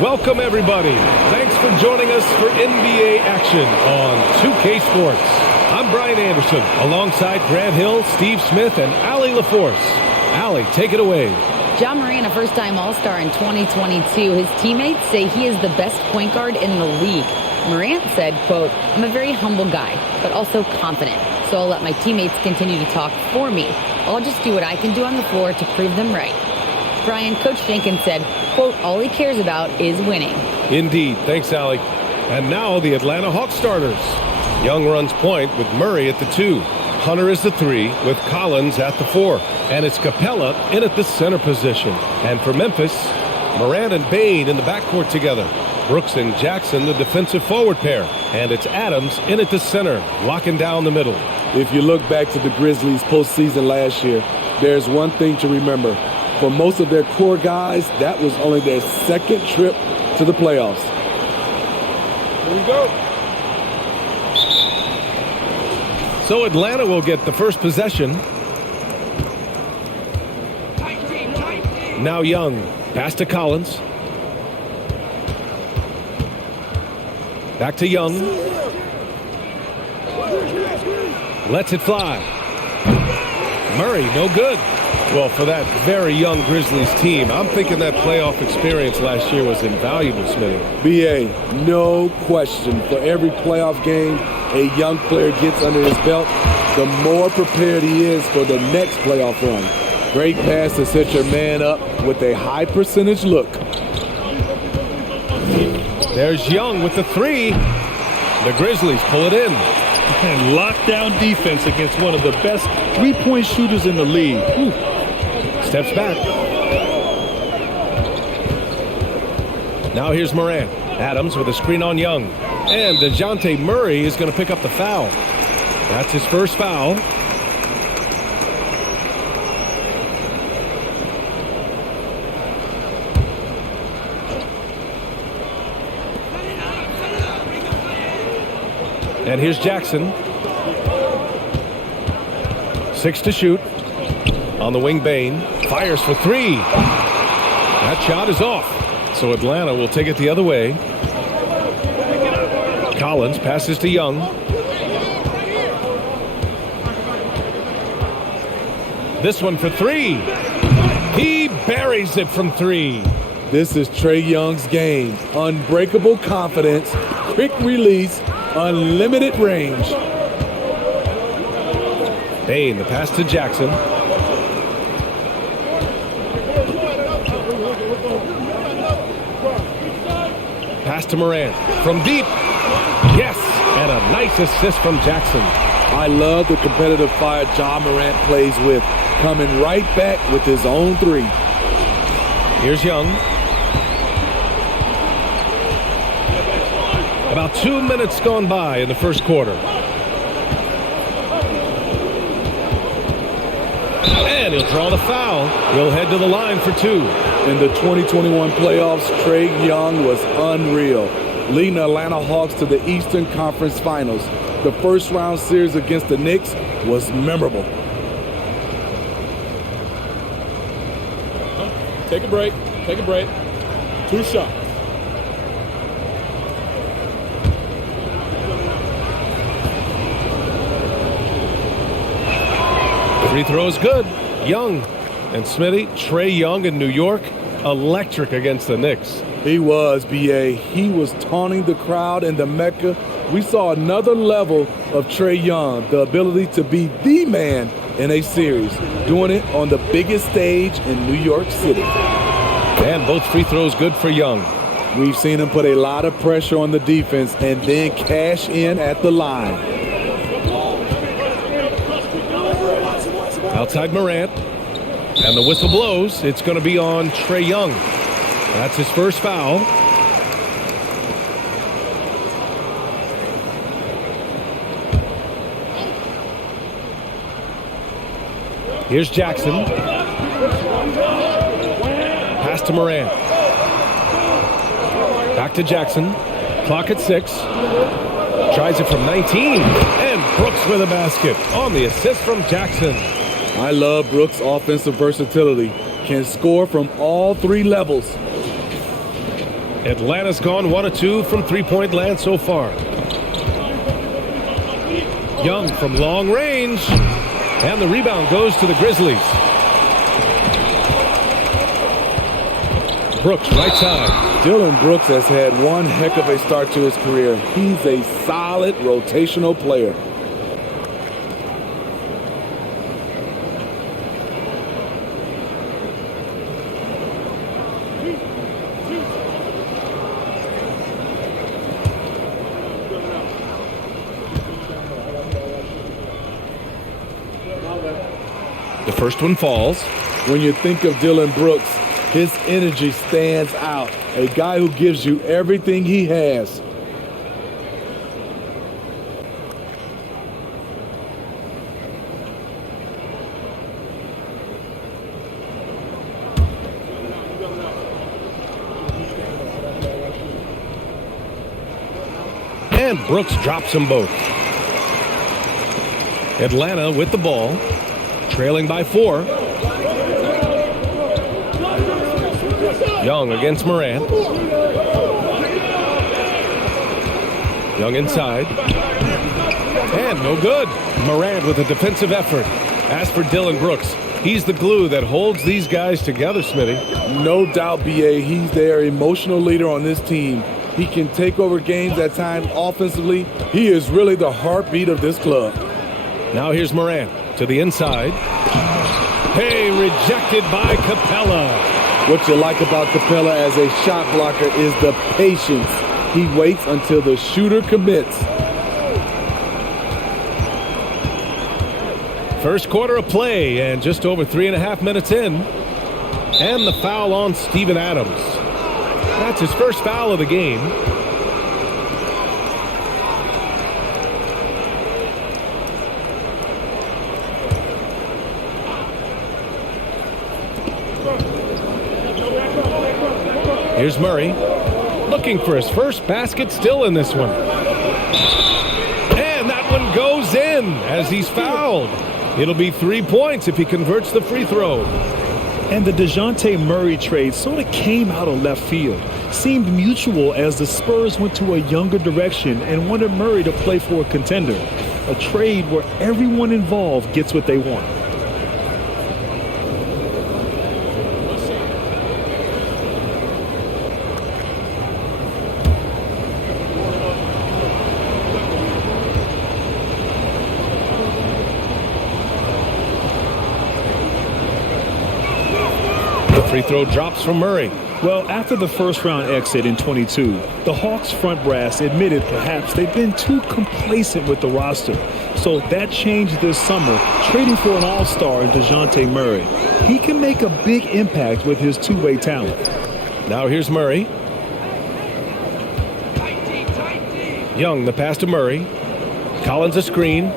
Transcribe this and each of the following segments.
Welcome, everybody. Thanks for joining us for NBA action on 2K Sports. I'm Brian Anderson, alongside Grant Hill, Steve Smith, and Allie LaForce. Allie, take it away. Ja Morant, a first-time All-Star in 2022. His teammates say he is the best point guard in the league. Morant said, quote, "I'm a very humble guy, but also confident. So I'll let my teammates continue to talk for me. I'll just do what I can do on the floor to prove them right." Brian, Coach Jenkins said, quote, "All he cares about is winning." Indeed. Thanks, Allie. And now the Atlanta Hawks starters. Young runs point with Murray at the 2. Hunter is the 3 with Collins at the 4. And it's Capella in at the center position. And for Memphis, Morant and Bane in the backcourt together. Brooks and Jackson, the defensive forward pair. And it's Adams in at the center, locking down the middle. If you look back to the Grizzlies postseason last year, there's one thing to remember. For most of their core guys, that was only their second trip to the playoffs. Here we go. So Atlanta will get the first possession. Now Young. Pass to Collins. Back to Young. Lets it fly. Murray, no good. Well, for that very young Grizzlies team, I'm thinking that playoff experience last year was invaluable, Smitty. BA, no question. For every playoff game a young player gets under his belt, the more prepared he is for the next playoff run. Great pass to set your man up with a high percentage look. There's Young with the 3. The Grizzlies pull it in. And lockdown defense against one of the best three-point shooters in the league. Ooh. Steps back. Now here's Morant. Adams with a screen on Young. And DeJounte Murray is going to pick up the foul. That's his first foul. And here's Jackson. 6 to shoot. On the wing, Bane. Fires for 3. That shot is off. So Atlanta will take it the other way. Collins passes to Young. This one for 3. He buries it from 3. This is Trae Young's game. Unbreakable confidence, quick release, unlimited range. Bane, the pass to Jackson. Pass to Morant. From deep. Yes, and a nice assist from Jackson. I love the competitive fire Ja Morant plays with, coming right back with his own 3. Here's Young. About 2 minutes gone by in the first quarter. And he'll draw the foul. He'll head to the line for 2. In the 2021 playoffs, Trae Young was unreal, leading the Atlanta Hawks to the Eastern Conference Finals. The first round series against the Knicks was memorable. Take a break. Take a break. 2 shots. Free throw is good. Young. And Smitty, Trae Young in New York, electric against the Knicks. He was, BA. He was taunting the crowd in the Mecca. We saw another level of Trae Young, the ability to be the man in a series, doing it on the biggest stage in New York City. And both free throws good for Young. We've seen him put a lot of pressure on the defense and then cash in at the line. Outside Morant. And the whistle blows. It's going to be on Trae Young. That's his first foul. Here's Jackson. Pass to Morant. Back to Jackson. Clock at 6. Tries it from 19. And Brooks with a basket on the assist from Jackson. I love Brooks' offensive versatility. Can score from all 3 levels. Atlanta's gone 1 of 2 from three-point land so far. Young from long range. And the rebound goes to the Grizzlies. Brooks, right side. Dillon Brooks has had one heck of a start to his career. He's a solid rotational player. The first one falls. When you think of Dillon Brooks, his energy stands out. A guy who gives you everything he has. And Brooks drops them both. Atlanta with the ball, trailing by 4. Young against Morant. Young inside. And no good. Morant with a defensive effort. As for Dillon Brooks, he's the glue that holds these guys together, Smitty. No doubt, B.A., he's their emotional leader on this team. He can take over games at times offensively. He is really the heartbeat of this club. Now here's Morant to the inside. Hey, rejected by Capella. What you like about Capella as a shot blocker is the patience. He waits until the shooter commits. First quarter of play and just over 3.5 minutes in. And the foul on Steven Adams. That's his first foul of the game. Here's Murray, looking for his first basket, still in this one. And that one goes in as he's fouled. It'll be 3 points if he converts the free throw. And the DeJounte Murray trade sort of came out of left field. Seemed mutual as the Spurs went to a younger direction and wanted Murray to play for a contender. A trade where everyone involved gets what they want. Free throw drops from Murray. Well, after the first round exit in 22, the Hawks front brass admitted perhaps they've been too complacent with the roster. So that changed this summer, trading for an all-star in DeJounte Murray. He can make a big impact with his two-way talent. Now here's Murray. Young, the pass to Murray. Collins a screen.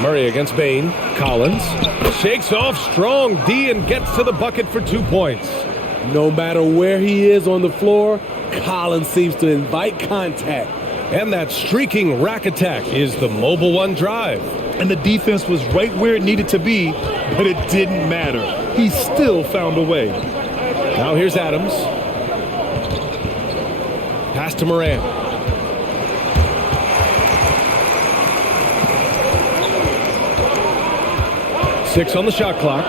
Murray against Bain. Collins shakes off strong D and gets to the bucket for 2 points. No matter where he is on the floor, Collins seems to invite contact. And that streaking rack attack is the mobile one drive. And the defense was right where it needed to be, but it didn't matter. He still found a way. Now here's Adams. Pass to Morant. Six on the shot clock.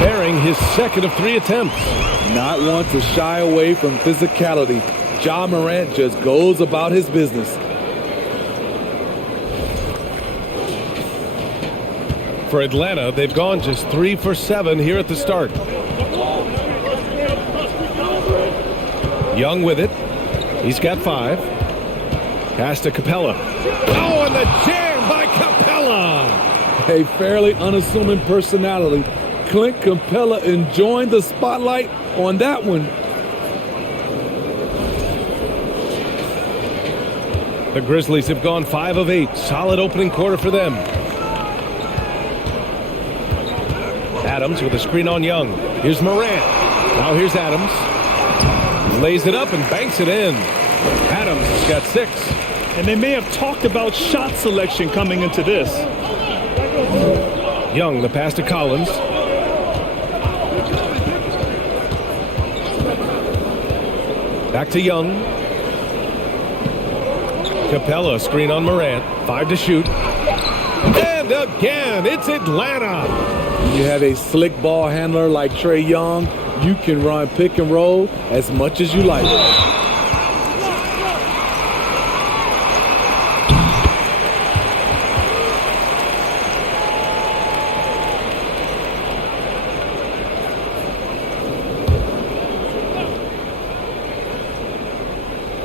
Bearing his second of 3 attempts. Not one to shy away from physicality. Ja Morant just goes about his business. For Atlanta, they've gone just 3 for 7 here at the start. Young with it. He's got 5. Pass to Capella. Oh, and the jam by Capella! A fairly unassuming personality. Clint Capella enjoying the spotlight on that one. The Grizzlies have gone 5 of 8. Solid opening quarter for them. Adams with a screen on Young. Here's Morant. Now here's Adams. Lays it up and banks it in. Adams has got 6. And they may have talked about shot selection coming into this. Young, the pass to Collins. Back to Young. Capella, screen on Morant. 5 to shoot. And again, it's Atlanta. You have a slick ball handler like Trae Young. You can run pick and roll as much as you like.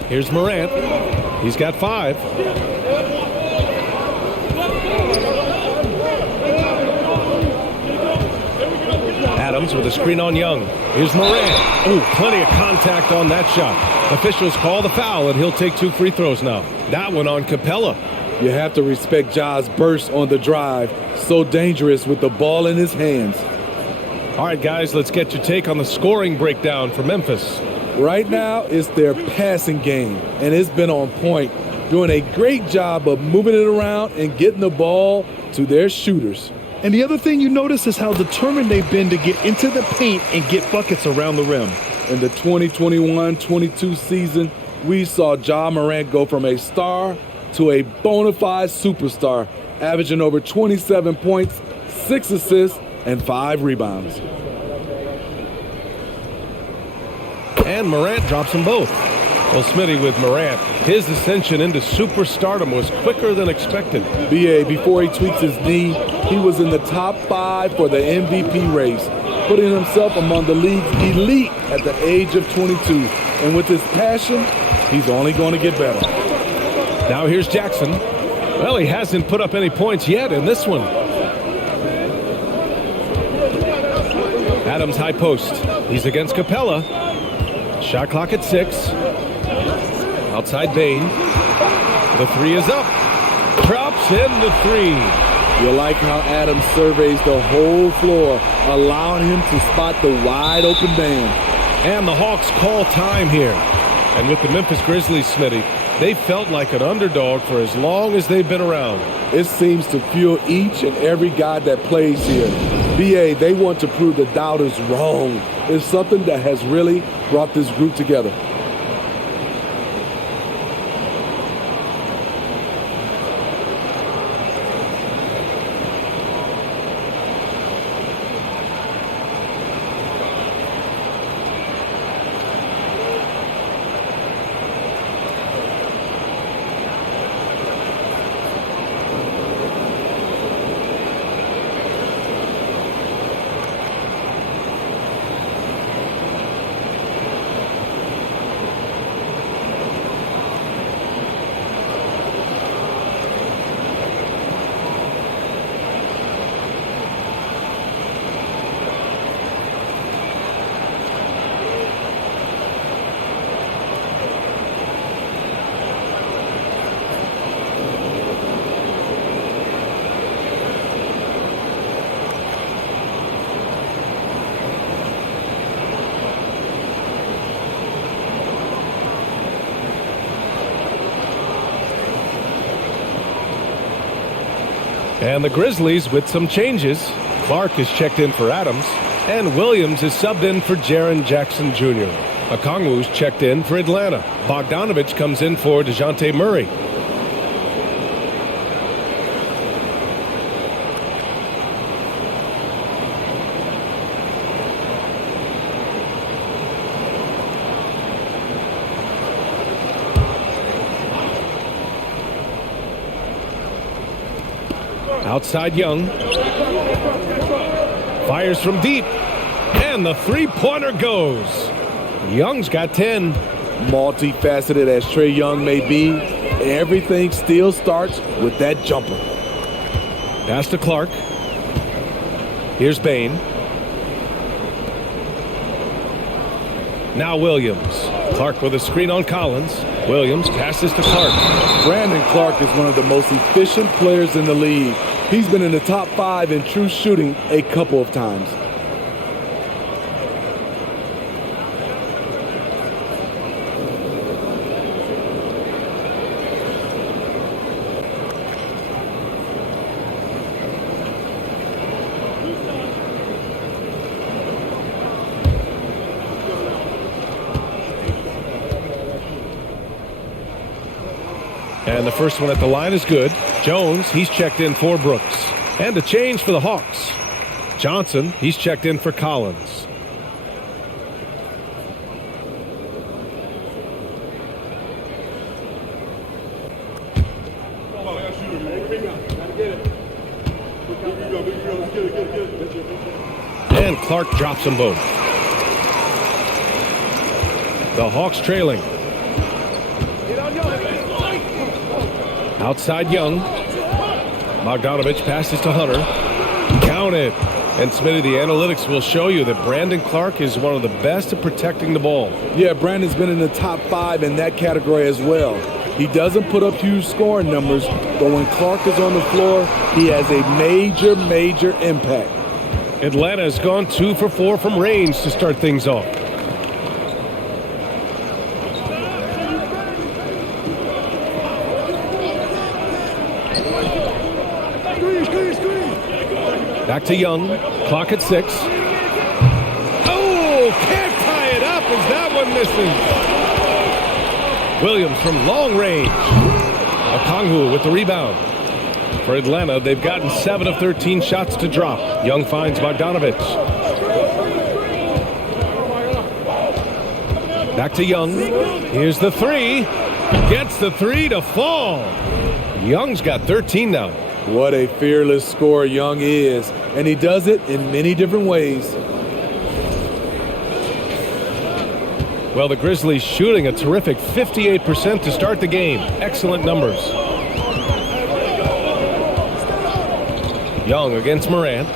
Here's Morant. He's got 5. Adams with a screen on Young. Here's Morant. Ooh, plenty of contact on that shot. Officials call the foul, and he'll take 2 free throws now. That one on Capella. You have to respect Ja's burst on the drive. So dangerous with the ball in his hands. All right, guys, let's get your take on the scoring breakdown for Memphis. Right now, it's their passing game, and it's been on point, doing a great job of moving it around and getting the ball to their shooters. And the other thing you notice is how determined they've been to get into the paint and get buckets around the rim. In the 2021-22 season, we saw Ja Morant go from a star to a bona fide superstar, averaging over 27 points, 6 assists, and 5 rebounds. And Morant drops them both. Well, Smitty, with Morant, his ascension into superstardom was quicker than expected. BA, before he tweaks his knee, he was in the top 5 for the MVP race, putting himself among the league's elite at the age of 22. And with his passion, he's only going to get better. Now here's Jackson. Well, he hasn't put up any points yet in this one. Adams high post. He's against Capella. Shot clock at 6. Outside Bain. The 3 is up. Drops in the 3. You like how Adams surveys the whole floor, allowing him to spot the wide open man. And the Hawks call time here. And with the Memphis Grizzlies, Smitty, they felt like an underdog for as long as they've been around. It seems to fuel each and every guy that plays here. BA, they want to prove the doubters wrong. It's something that has really brought this group together. And the Grizzlies with some changes. Clark is checked in for Adams, and Williams is subbed in for Jaren Jackson Jr. Okongwu's checked in for Atlanta. Bogdanovich comes in for DeJounte Murray. Outside Young. Fires from deep. And the three-pointer goes. Young's got 10. Multifaceted as Trae Young may be, everything still starts with that jumper. Pass to Clark. Here's Bain. Now Williams. Clark with a screen on Collins. Williams passes to Clark. Brandon Clark is one of the most efficient players in the league. He's been in the top 5 in true shooting a couple of times. And the first one at the line is good. Jones, he's checked in for Brooks. And a change for the Hawks. Johnson, he's checked in for Collins. And Clark drops them both. The Hawks trailing. Outside Young. Bogdanovich passes to Hunter. Count it. And Smitty, the analytics will show you that Brandon Clark is one of the best at protecting the ball. Yeah, Brandon's been in the top 5 in that category as well. He doesn't put up huge scoring numbers, but when Clark is on the floor, he has a major impact. Atlanta has gone 2 for 4 from range to start things off. Back to Young. Clock at 6. Oh, can't tie it up as that one misses. Williams from long range. Okongwu with the rebound. For Atlanta, they've gotten 7 of 13 shots to drop. Young finds Bogdanovich. Back to Young. Here's the 3. Gets the 3 to fall. Young's got 13 now. What a fearless scorer Young is, and he does it in many different ways. Well, the Grizzlies shooting a terrific 58% to start the game. Excellent numbers. Young against Morant.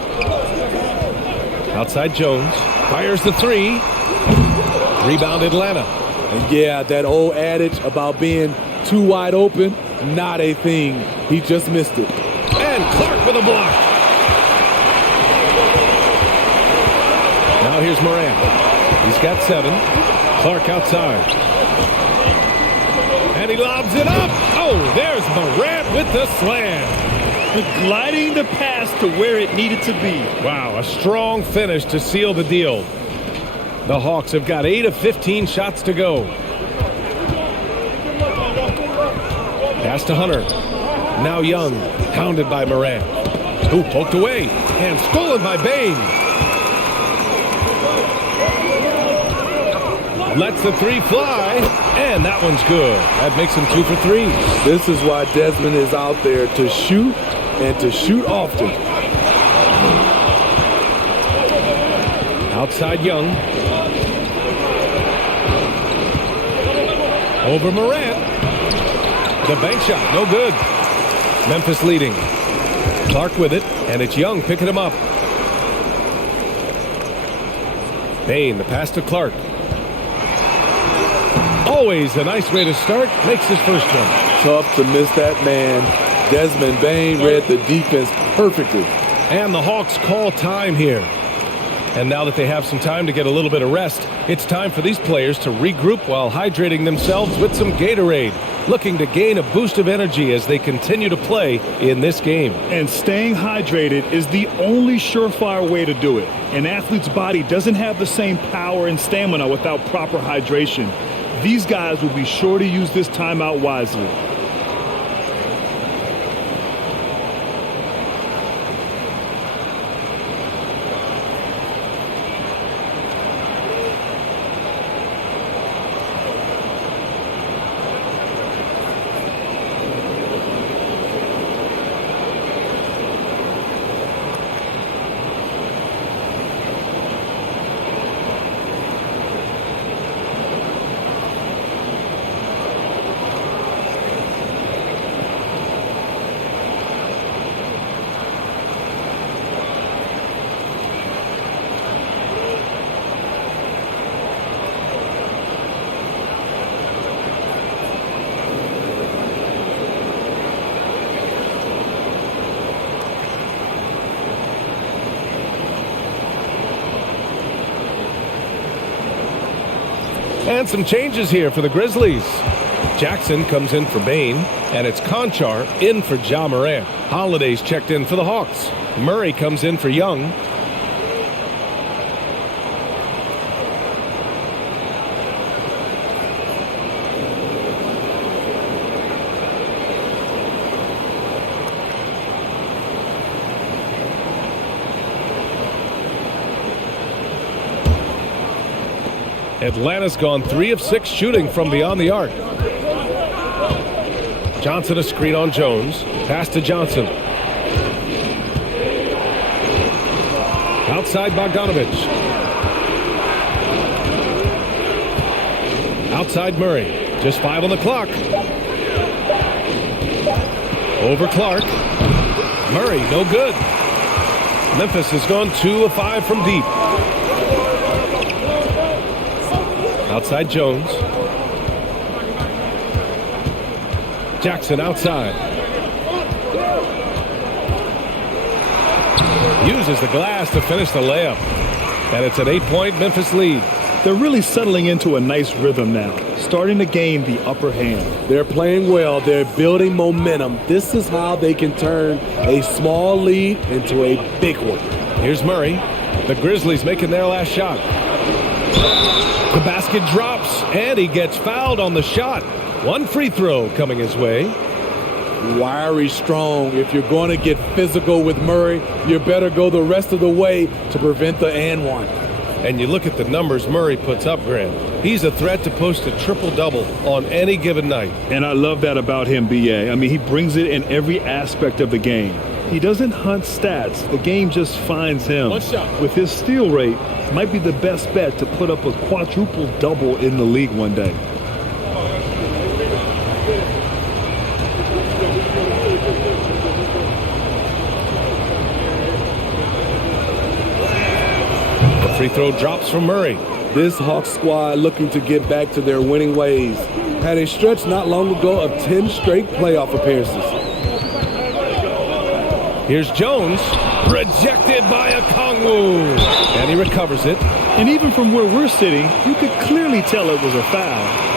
Outside Jones. Fires the 3. Rebound Atlanta. And yeah, that old adage about being too wide open, not a thing. He just missed it. And Clark with a block. Now here's Morant. He's got 7. Clark outside. And he lobs it up. Oh, there's Morant with the slam. Gliding the pass to where it needed to be. Wow, a strong finish to seal the deal. The Hawks have got 8 of 15 shots to go. Pass to Hunter. Now Young, pounded by Morant. Ooh, poked away and stolen by Bane. Lets the 3 fly, and that one's good. That makes him 2 for 3. This is why Desmond is out there, to shoot and to shoot often. Outside Young. Over Morant. The bank shot, no good. Memphis leading. Clark with it, and it's Young picking him up. Bane, the pass to Clark. Always a nice way to start. Makes his first one. Tough to miss that man. Desmond Bane read the defense perfectly. And the Hawks call time here. And now that they have some time to get a little bit of rest, it's time for these players to regroup while hydrating themselves with some Gatorade, looking to gain a boost of energy as they continue to play in this game. And staying hydrated is the only surefire way to do it. An athlete's body doesn't have the same power and stamina without proper hydration. These guys will be sure to use this timeout wisely. And some changes here for the Grizzlies. Jackson comes in for Bane, and it's Conchar in for Ja Morant. Holiday's checked in for the Hawks. Murray comes in for Young. Atlanta's gone 3 of 6 shooting from beyond the arc. Johnson a screen on Jones. Pass to Johnson. Outside Bogdanovich. Outside Murray. Just 5 on the clock. Over Clark. Murray, no good. Memphis has gone 2 of 5 from deep. Outside Jones. Jackson outside. Uses the glass to finish the layup. And it's an 8-point Memphis lead. They're really settling into a nice rhythm now, starting to gain the upper hand. They're playing well. They're building momentum. This is how they can turn a small lead into a big one. Here's Murray. The Grizzlies making their last shot. The basket drops, and he gets fouled on the shot. 1 free throw coming his way. Wiry strong. If you're going to get physical with Murray, you better go the rest of the way to prevent the and one. And you look at the numbers Murray puts up, Grant. He's a threat to post a triple-double on any given night. And I love that about him, B.A. I mean, he brings it in every aspect of the game. He doesn't hunt stats. The game just finds him. One shot. With his steal rate, might be the best bet to put up a quadruple-double in the league one day. Free throw drops from Murray. This Hawks squad looking to get back to their winning ways. Had a stretch not long ago of 10 straight playoff appearances. Here's Jones. Rejected by Okongwu. And he recovers it. And even from where we're sitting, you could clearly tell it was a foul.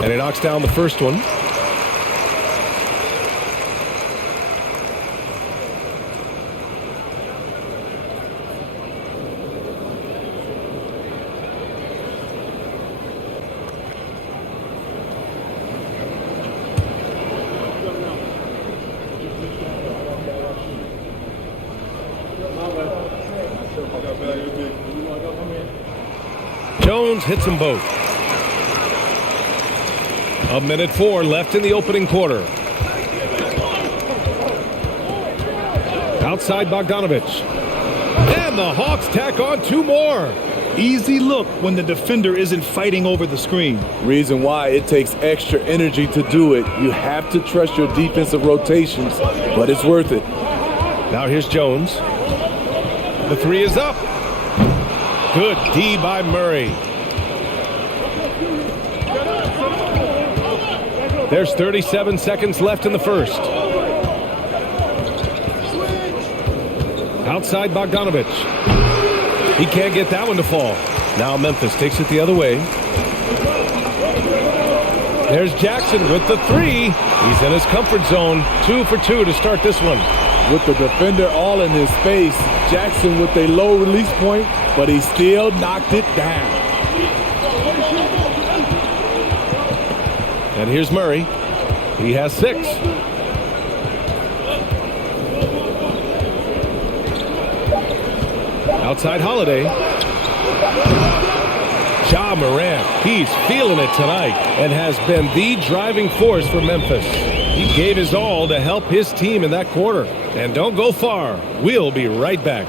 And he knocks down the first one. Jones hits them both. 1:04 left in the opening quarter. Outside Bogdanovich. And the Hawks tack on 2 more. Easy look when the defender isn't fighting over the screen. Reason why it takes extra energy to do it. You have to trust your defensive rotations, but it's worth it. Now here's Jones. The 3 is up. Good D by Murray. There's 37 seconds left in the first. Outside Bogdanovich. He can't get that one to fall. Now Memphis takes it the other way. There's Jackson with the 3. He's in his comfort zone. 2 for 2 to start this one. With the defender all in his face, Jackson with a low release point, but he still knocked it down. And here's Murray. He has 6. Outside Holiday. Ja Morant. He's feeling it tonight and has been the driving force for Memphis. He gave his all to help his team in that quarter. And don't go far. We'll be right back.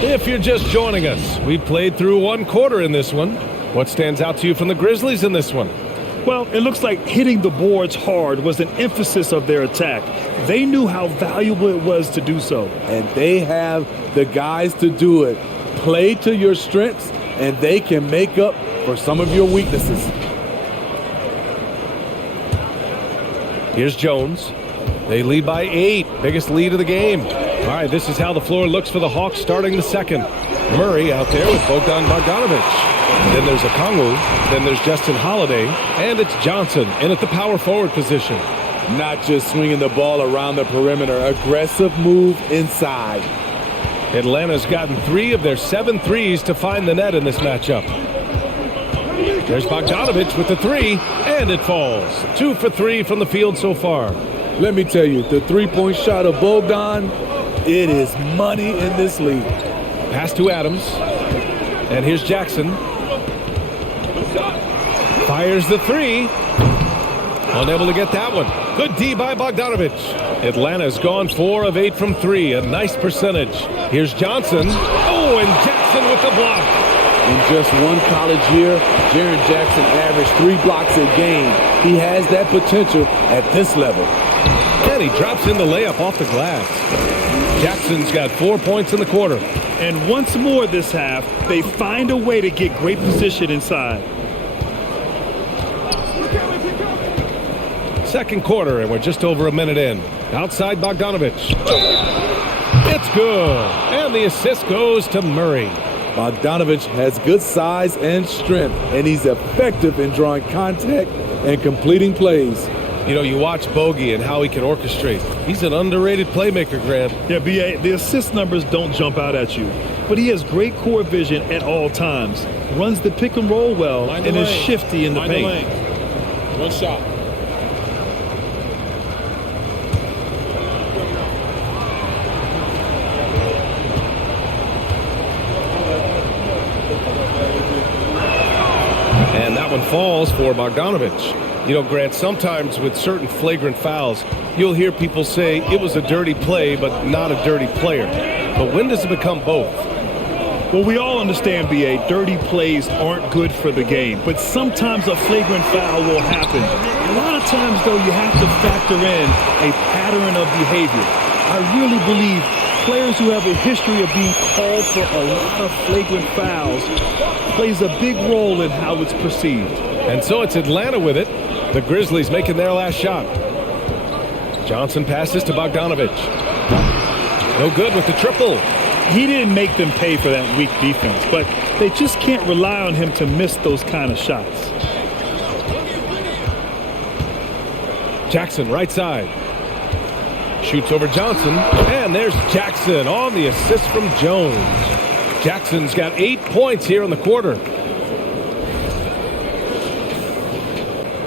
If you're just joining us, we played through 1 quarter in this one. What stands out to you from the Grizzlies in this one? Well, it looks like hitting the boards hard was an emphasis of their attack. They knew how valuable it was to do so. And they have the guys to do it. Play to your strengths, and they can make up for some of your weaknesses. Here's Jones. They lead by 8. Biggest lead of the game. All right, this is how the floor looks for the Hawks starting the second. Murray out there with Bogdan Bogdanovic. Then there's Okongwu. Then there's Justin Holiday. And it's Johnson in at the power forward position. Not just swinging the ball around the perimeter. Aggressive move inside. Atlanta's gotten 3 of their 7 threes to find the net in this matchup. There's Bogdanovic with the 3, and it falls. 2 for 3 from the field so far. Let me tell you, the three-point shot of Bogdan, it is money in this league. Pass to Adams. And here's Jackson. Fires the 3. Unable to get that one. Good D by Bogdanovic. Atlanta's gone 4 of 8 from 3. A nice percentage. Here's Johnson. Oh, and Jackson with the block. In just one college year, Jaren Jackson averaged 3 blocks a game. He has that potential at this level. And he drops in the layup off the glass. Jackson's got 4 points in the quarter. And once more this half, they find a way to get great position inside. Second quarter, and we're just over a minute in. Outside Bogdanovic. It's good. And the assist goes to Murray. Bogdanovic has good size and strength, and he's effective in drawing contact and completing plays. You know, you watch Bogey and how he can orchestrate. He's an underrated playmaker, Grant. Yeah, B.A., the assist numbers don't jump out at you, but he has great court vision at all times, runs the pick and roll well, and is shifty in the paint. One shot. And that one falls for Bogdanovic. You know, Grant, sometimes with certain flagrant fouls, you'll hear people say it was a dirty play, but not a dirty player. But when does it become both? Well, we all understand, B.A., dirty plays aren't good for the game, but sometimes a flagrant foul will happen. A lot of times, though, you have to factor in a pattern of behavior. I really believe players who have a history of being called for a lot of flagrant fouls plays a big role in how it's perceived. And so it's Atlanta with it. The Grizzlies making their last shot. Johnson passes to Bogdanovic. No good with the triple. He didn't make them pay for that weak defense, but they just can't rely on him to miss those kind of shots. Jackson right side. Shoots over Johnson, and there's Jackson on the assist from Jones. Jackson's got 8 points here in the quarter.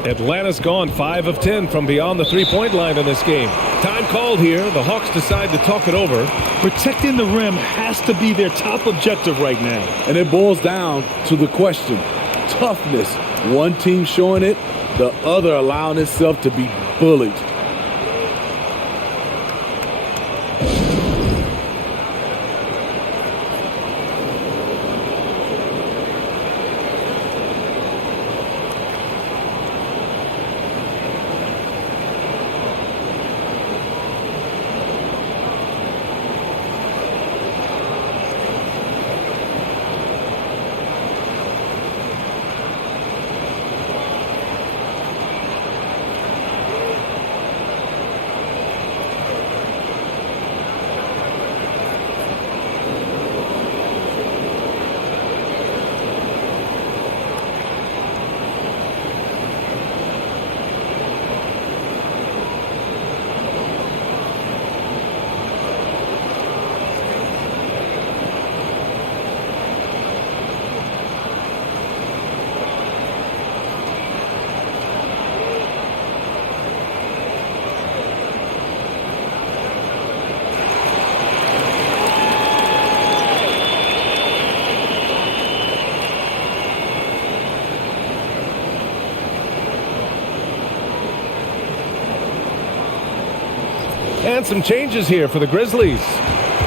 Atlanta's gone 5 of 10 from beyond the three-point line in this game. Time called here. The Hawks decide to talk it over. Protecting the rim has to be their top objective right now. And it boils down to the question. Toughness. One team showing it, the other allowing itself to be bullied. And some changes here for the Grizzlies.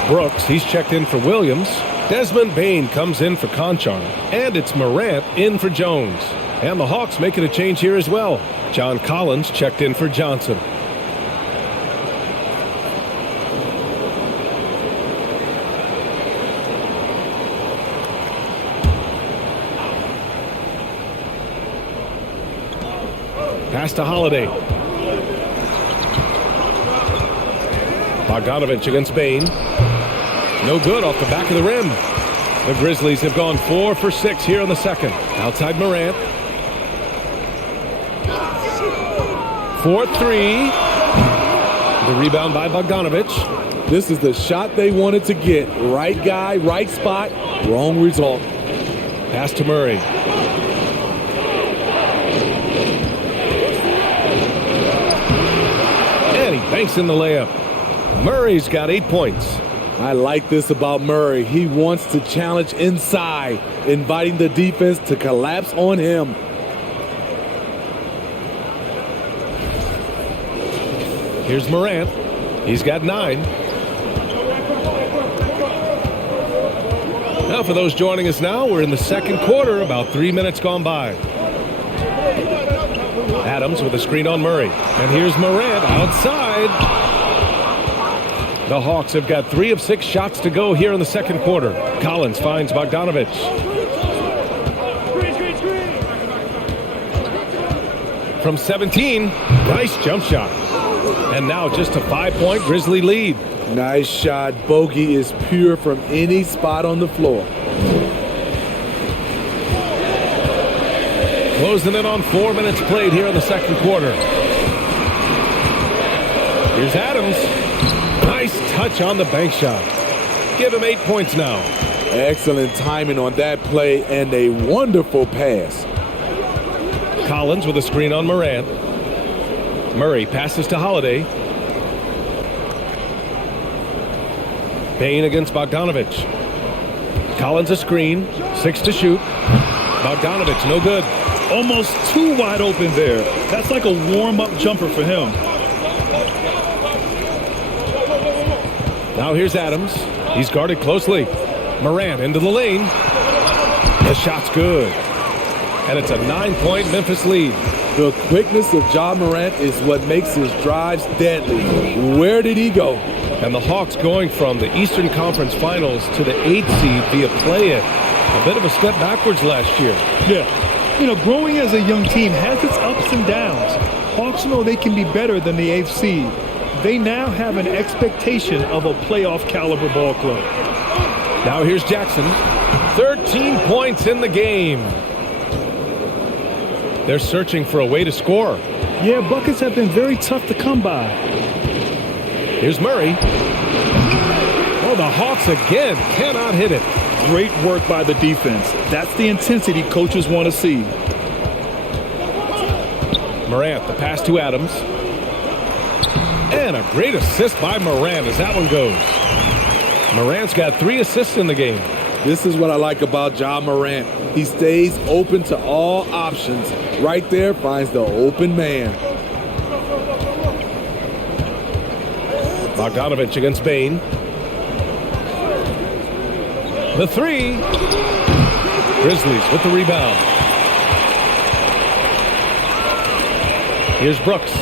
Brooks, he's checked in for Williams. Desmond Bane comes in for Conchar. And it's Morant in for Jones. And the Hawks making a change here as well. John Collins checked in for Johnson. Pass to Holiday. Bogdanovich against Bain. No good off the back of the rim. The Grizzlies have gone 4 for 6 here in the second. Outside Morant. 4-3. The rebound by Bogdanovich. This is the shot they wanted to get. Right guy, right spot, wrong result. Pass to Murray. And he banks in the layup. Murray's got 8 points. I like this about Murray. He wants to challenge inside, inviting the defense to collapse on him. Here's Morant. He's got 9. Now for those joining us now, we're in the second quarter, about 3 minutes gone by. Adams with a screen on Murray. And here's Morant outside. The Hawks have got 3 of 6 shots to go here in the second quarter. Collins finds Bogdanovich. From 17, nice jump shot. And now just a 5-point Grizzly lead. Nice shot. Bogey is pure from any spot on the floor. Closing in on 4 minutes played here in the second quarter. Here's Adams. Nice touch on the bank shot. Give him 8 points now. Excellent timing on that play and a wonderful pass. Collins with a screen on Morant. Murray passes to Holiday. Bain against Bogdanovich. Collins a screen. 6 to shoot. Bogdanovich no good. Almost too wide open there. That's like a warm-up jumper for him. Now here's Adams. He's guarded closely. Morant into the lane. The shot's good. And it's a 9-point Memphis lead. The quickness of Ja Morant is what makes his drives deadly. Where did he go? And the Hawks going from the Eastern Conference Finals to the 8th seed via play-in. A bit of a step backwards last year. Yeah. You know, growing as a young team has its ups and downs. Hawks know they can be better than the 8th seed. They now have an expectation of a playoff caliber ball club. Now here's Jackson. 13 points in the game. They're searching for a way to score. Yeah, buckets have been very tough to come by. Here's Murray. Oh, the Hawks again cannot hit it. Great work by the defense. That's the intensity coaches want to see. Morant, the pass to Adams. And a great assist by Morant as that one goes. Morant's got 3 assists in the game. This is what I like about Ja Morant. He stays open to all options. Right there finds the open man. Bogdanovich against Bain. The 3. Grizzlies with the rebound. Here's Brooks.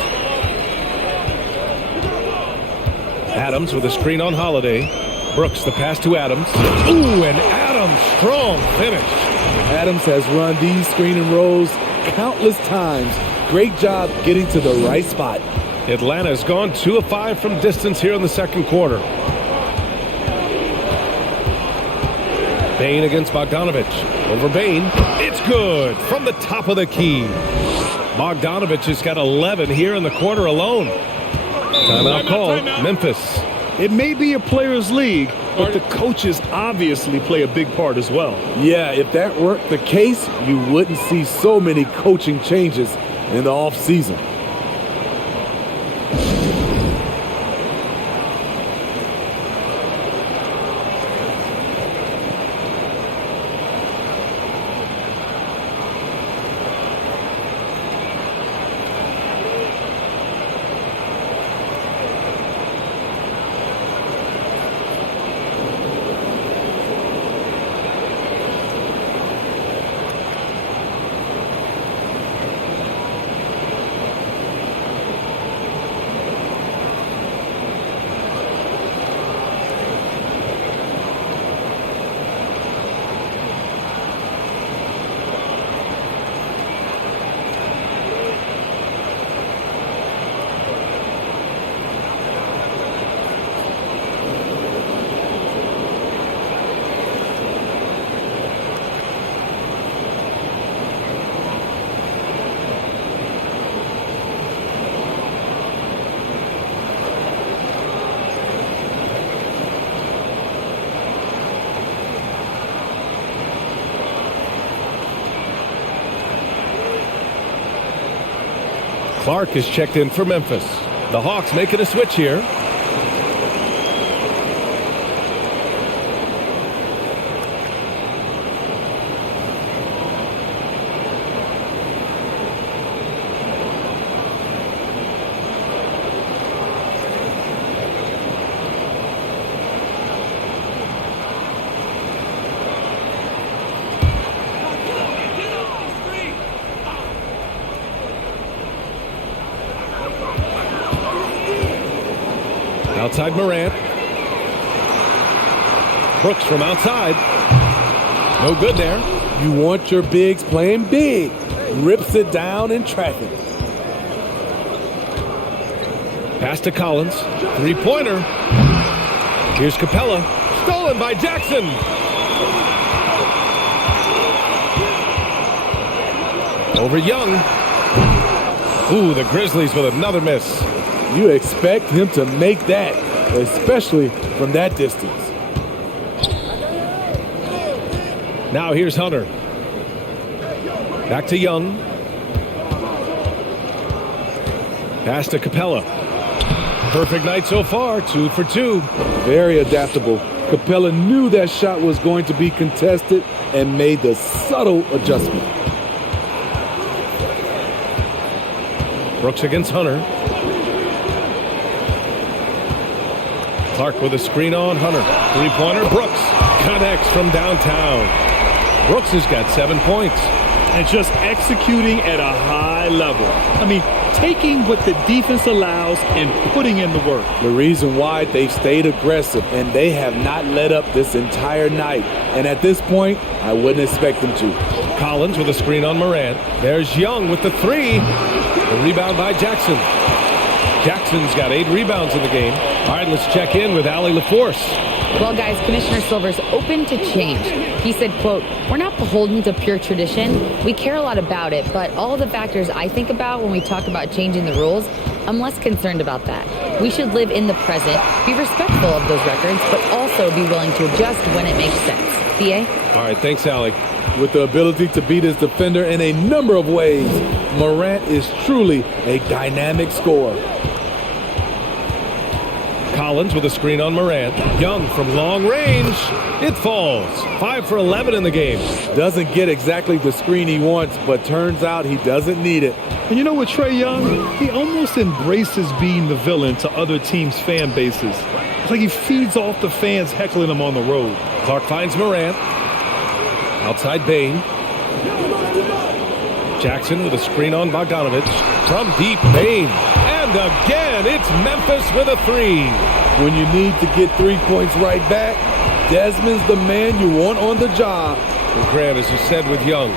Adams with a screen on Holiday. Brooks the pass to Adams. Ooh, and Adams, strong finish. Adams has run these screen and rolls countless times. Great job getting to the right spot. Atlanta has gone 2 of 5 from distance here in the second quarter. Bain against Bogdanovich. Over Bain. It's good from the top of the key. Bogdanovich has got 11 here in the quarter alone. Timeout called. Memphis. It may be a players' league, but the coaches obviously play a big part as well. Yeah, if that weren't the case, you wouldn't see so many coaching changes in the offseason. Clark is checked in for Memphis. The Hawks making a switch here. Outside Morant. Brooks from outside. No good there. You want your bigs playing big. Rips it down in traffic. Pass to Collins. Three-pointer. Here's Capella. Stolen by Jackson. Over Young. Ooh, the Grizzlies with another miss. You expect him to make that, especially from that distance. Now here's Hunter. Back to Young. Pass to Capella. Perfect night so far, 2 for 2. Very adaptable. Capella knew that shot was going to be contested and made the subtle adjustment. Brooks against Hunter. Clark with a screen on Hunter. Three-pointer. Brooks connects from downtown. Brooks has got 7 points. And just executing at a high level. I mean, taking what the defense allows and putting in the work. The reason why they've stayed aggressive and they have not let up this entire night. And at this point, I wouldn't expect them to. Collins with a screen on Morant. There's Young with the three. The rebound by Jackson. Jackson's got 8 rebounds in the game. All right, let's check in with Allie LaForce. Well, guys, Commissioner Silver's open to change. He said, quote, "We're not beholden to pure tradition. We care a lot about it, but all the factors I think about when we talk about changing the rules, I'm less concerned about that. We should live in the present, be respectful of those records, but also be willing to adjust when it makes sense." BA? All right, thanks, Allie. With the ability to beat his defender in a number of ways, Morant is truly a dynamic scorer. Collins with a screen on Morant. Young from long range. It falls. 5 for 11 in the game. Doesn't get exactly the screen he wants, but turns out he doesn't need it. And you know what, Trae Young? He almost embraces being the villain to other teams' fan bases. It's like he feeds off the fans heckling him on the road. Clark finds Morant. Outside Bain. Jackson with a screen on Bogdanovich. From deep, Bain. And again, it's Memphis with a three. When you need to get 3 points right back, Desmond's the man you want on the job. And Grant, as you said with Young,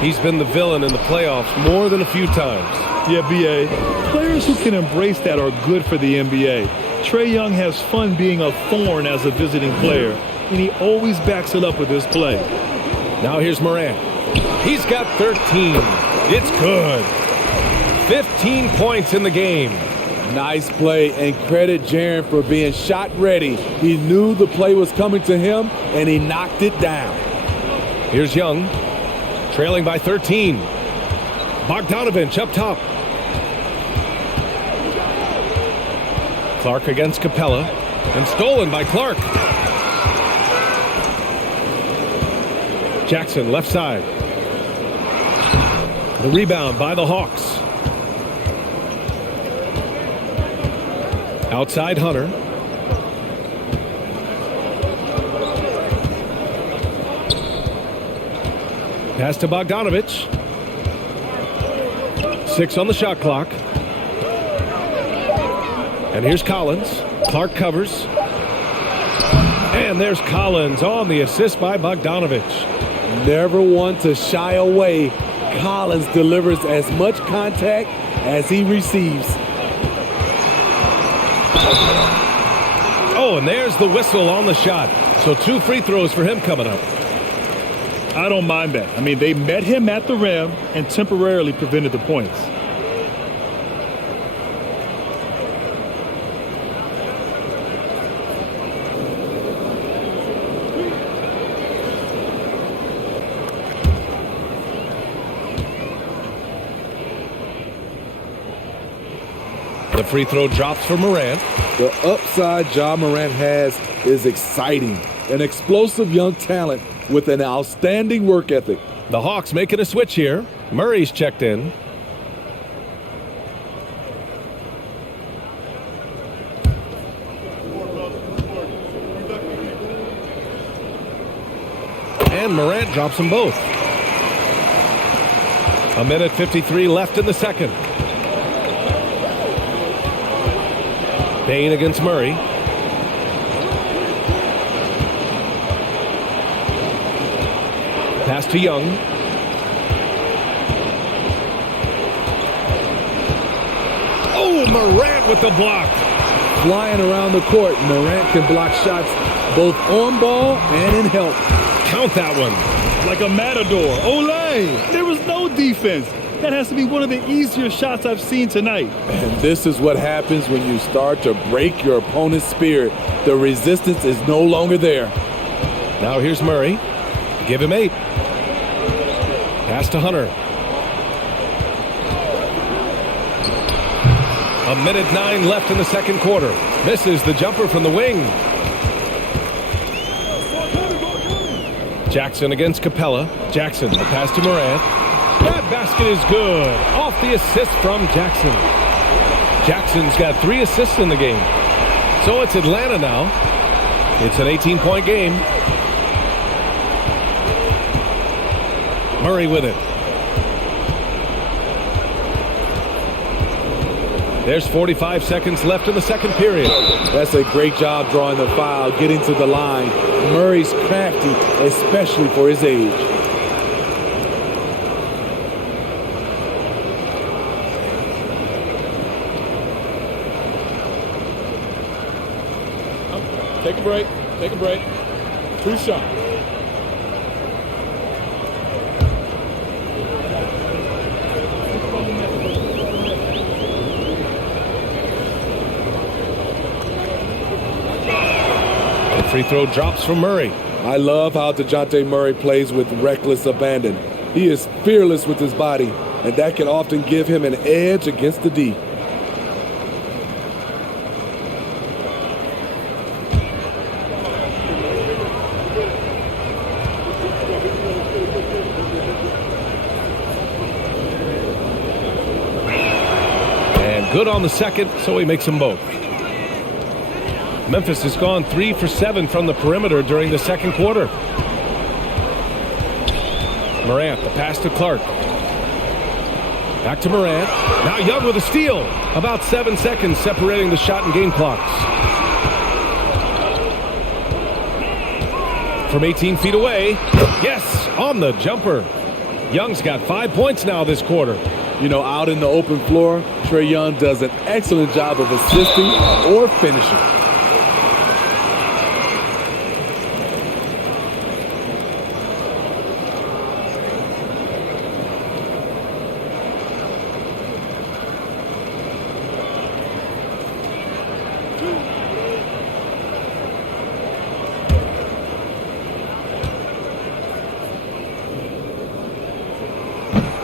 he's been the villain in the playoffs more than a few times. Yeah, B.A. Players who can embrace that are good for the NBA. Trae Young has fun being a thorn as a visiting player, and he always backs it up with his play. Now here's Morant. He's got 13. It's good. 15 points in the game. Nice play, and credit Jaren for being shot ready. He knew the play was coming to him, and he knocked it down. Here's Young, trailing by 13. Bogdanovich up top. Clark against Capella, and stolen by Clark. Jackson left side. The rebound by the Hawks. Outside Hunter. Pass to Bogdanovich. 6 on the shot clock. And here's Collins. Clark covers. And there's Collins on the assist by Bogdanovich. Never one to shy away. Collins delivers as much contact as he receives. Oh, and there's the whistle on the shot. So 2 free throws for him coming up. I don't mind that. I mean, they met him at the rim and temporarily prevented the points. The free throw drops for Morant. The upside Ja Morant has is exciting. An explosive young talent with an outstanding work ethic. The Hawks making a switch here. Murray's checked in. And Morant drops them both. A minute 53 left in the second. Payne against Murray. Pass to Young. Oh, Morant with the block. Flying around the court, Morant can block shots both on ball and in help. Count that one. Like a matador. Olay! There was no defense. That has to be one of the easier shots I've seen tonight. And this is what happens when you start to break your opponent's spirit. The resistance is no longer there. Now here's Murray. Give him 8. Pass to Hunter. A minute 9 left in the second quarter. Misses the jumper from the wing. Jackson against Capella. Jackson, the pass to Morant. That basket is good. Off the assist from Jackson. Jackson's got 3 assists in the game. So it's Atlanta now. It's an 18-point game. Murray with it. There's 45 seconds left in the second period. That's a great job drawing the foul, getting to the line. Murray's crafty, especially for his age. Take a break. Take a break. 2 shots. The free throw drops from Murray. I love how DeJounte Murray plays with reckless abandon. He is fearless with his body, and that can often give him an edge against the D. Good on the second, so he makes them both. Memphis has gone 3 for 7 from the perimeter during the second quarter. Morant, the pass to Clark. Back to Morant. Now Young with a steal. About 7 seconds separating the shot and game clocks. From 18 feet away. Yes, on the jumper. Young's got 5 points now this quarter. You know, out in the open floor, Trae Young does an excellent job of assisting or finishing.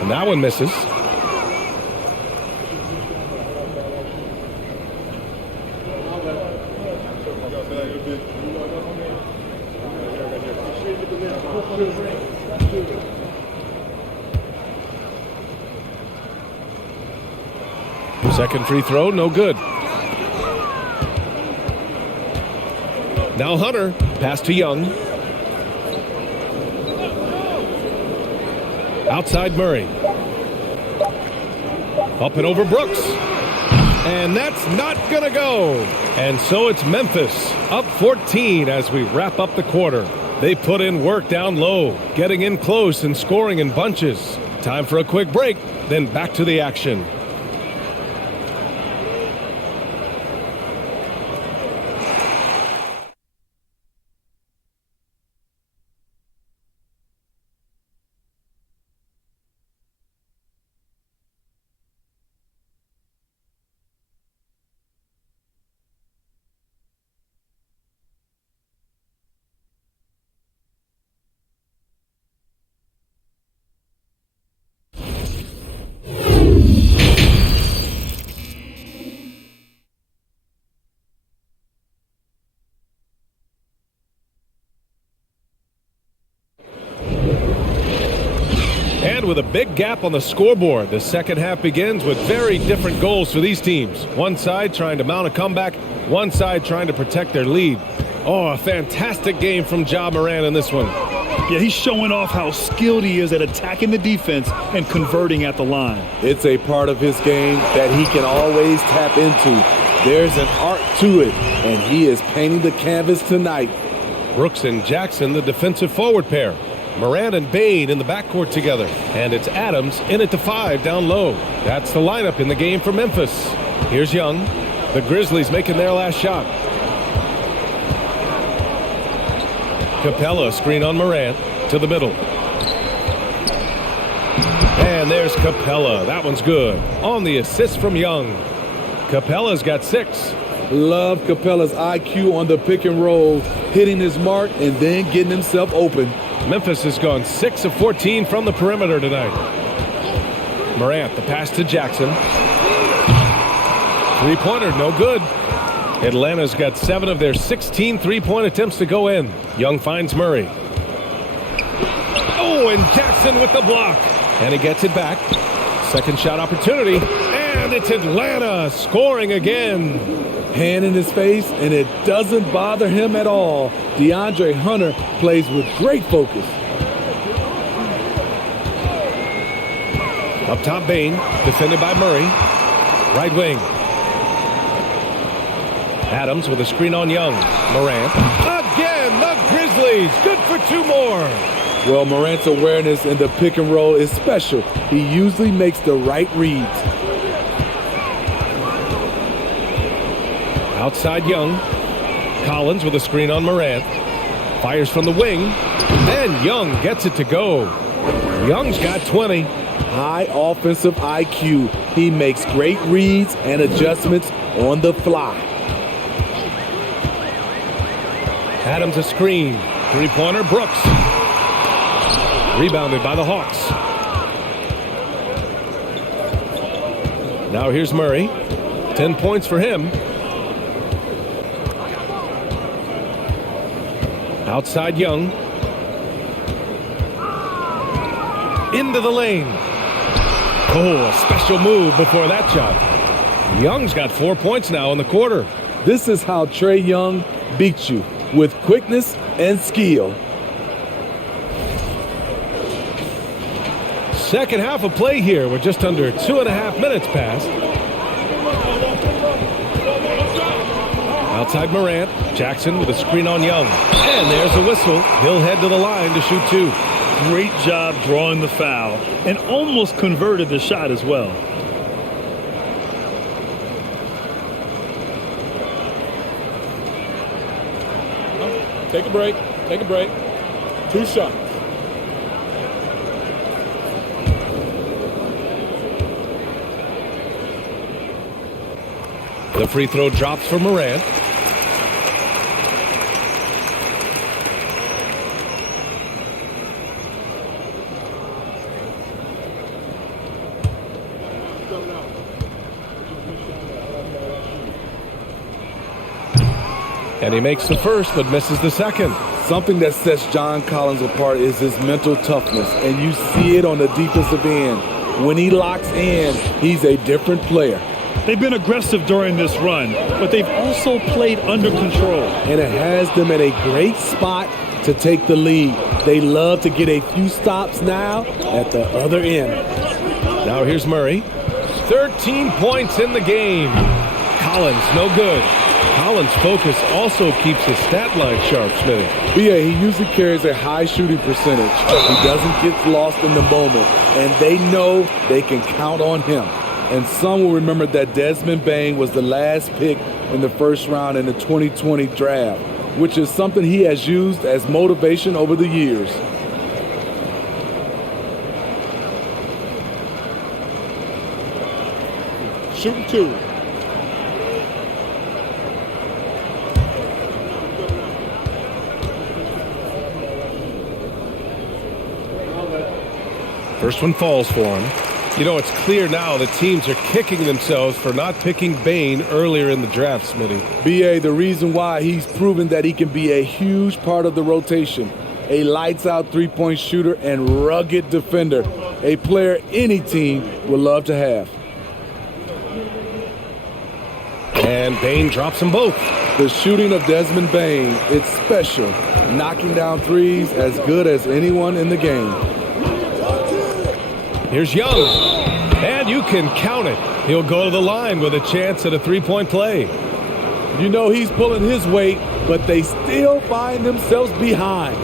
And that one misses. Second free throw, no good. Now Hunter, pass to Young. Outside Murray. Up and over Brooks. And that's not going to go. And so it's Memphis, up 14 as we wrap up the quarter. They put in work down low, getting in close and scoring in bunches. Time for a quick break, then back to the action. with a big gap on the scoreboard. The second half begins with very different goals for these teams. One side trying to mount a comeback, one side trying to protect their lead. Oh, a fantastic game from Ja Morant in this one. Yeah, he's showing off how skilled he is at attacking the defense and converting at the line. It's a part of his game that he can always tap into. There's an art to it, and he is painting the canvas tonight. Brooks and Jackson, the defensive forward pair. Morant and Bane in the backcourt together. And it's Adams in at the 5 down low. That's the lineup in the game for Memphis. Here's Young. The Grizzlies making their last shot. Capella screen on Morant to the middle. And there's Capella. That one's good. On the assist from Young. Capella's got 6. Love Capella's IQ on the pick and roll, hitting his mark and then getting himself open. Memphis has gone 6 of 14 from the perimeter tonight. Morant, the pass to Jackson. Three-pointer, no good. Atlanta's got 7 of their 16 three-point attempts to go in. Young finds Murray. Oh, and Jackson with the block. And he gets it back. Second shot opportunity. And it's Atlanta scoring again. Hand in his face, and it doesn't bother him at all. DeAndre Hunter plays with great focus. Up top, Bane, defended by Murray. Right wing. Adams with a screen on Young. Morant. Again, the Grizzlies. Good for 2 more. Well, Morant's awareness in the pick and roll is special. He usually makes the right reads. Outside Young. Collins with a screen on Morant. Fires from the wing. And Young gets it to go. Young's got 20. High offensive IQ. He makes great reads and adjustments on the fly. Adams a screen. Three-pointer, Brooks. Rebounded by the Hawks. Now here's Murray. 10 points for him. Outside Young. Into the lane. Oh, a special move before that shot. Young's got 4 points now in the quarter. This is how Trae Young beats you, with quickness and skill. Second half of play here with just under 2.5 minutes passed. Outside Morant. Jackson with a screen on Young. And there's a whistle. He'll head to the line to shoot 2. Great job drawing the foul and almost converted the shot as well. Take a break. Take a break. 2 shots. The free throw drops for Morant. And he makes the first but misses the second. Something that sets John Collins apart is his mental toughness, and you see it on the defensive end. When he locks in, he's a different player. They've been aggressive during this run, but they've also played under control. And it has them at a great spot to take the lead. They love to get a few stops now at the other end. Now here's Murray. 13 points in the game. Collins, no good. Collins' focus also keeps his stat line sharp, Smitty. Yeah, he usually carries a high shooting percentage. He doesn't get lost in the moment, and they know they can count on him. And some will remember that Desmond Bane was the last pick in the first round in the 2020 draft, which is something he has used as motivation over the years. Shooting 2. First one falls for him. You know, it's clear now that teams are kicking themselves for not picking Bane earlier in the draft, Smitty. B.A., the reason why he's proven that he can be a huge part of the rotation. A lights-out three-point shooter and rugged defender. A player any team would love to have. And Bane drops them both. The shooting of Desmond Bane, it's special. Knocking down threes as good as anyone in the game. Here's Young. And you can count it. He'll go to the line with a chance at a three-point play. You know he's pulling his weight, but they still find themselves behind.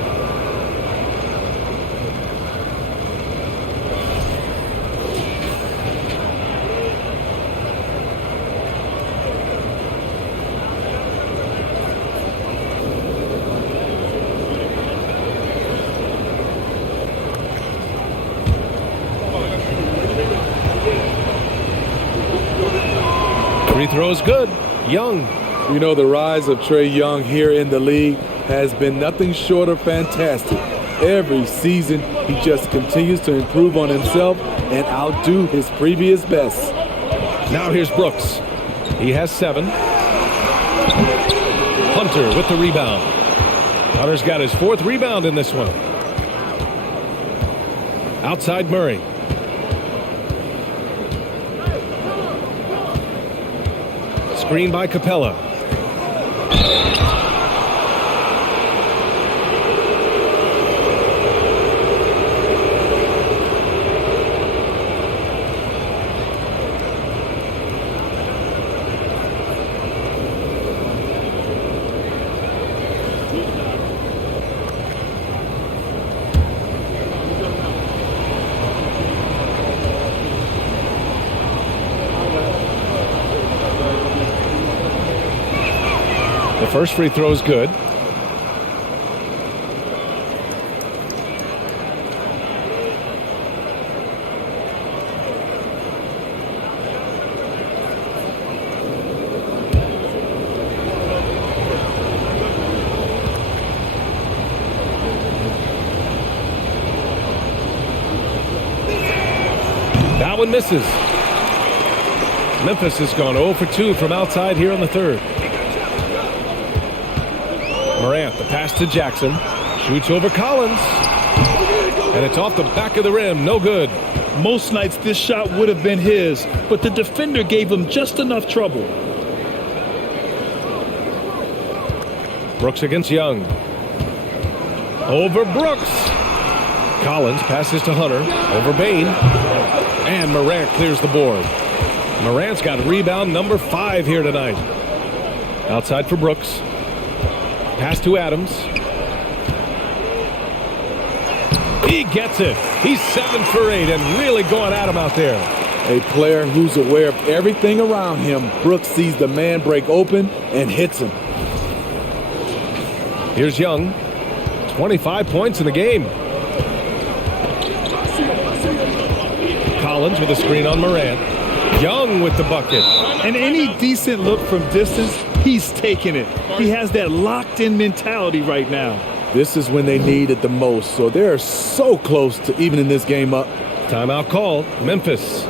Free throws good. Young. You know, the rise of Trae Young here in the league has been nothing short of fantastic. Every season, he just continues to improve on himself and outdo his previous best. Now here's Brooks. He has 7. Hunter with the rebound. Hunter's got his 4th rebound in this one. Outside Murray. Screen by Capella. The first free throw is good. That one misses. Memphis has gone 0 for 2 from outside here in the third. Morant, the pass to Jackson. Shoots over Collins. And it's off the back of the rim. No good. Most nights this shot would have been his, but the defender gave him just enough trouble. Brooks against Young. Over Brooks. Collins passes to Hunter. Over Bane. And Morant clears the board. Morant's got rebound number 5 here tonight. Outside for Brooks. Pass to Adams. He gets it. He's 7 for 8 and really going at him out there. A player who's aware of everything around him. Brooks sees the man break open and hits him. Here's Young. 25 points in the game. Collins with a screen on Morant. Young with the bucket. And any decent look from distance, he's taking it. He has that locked-in mentality right now. This is when they need it the most, so they're so close to evening this game up. Timeout called. Memphis.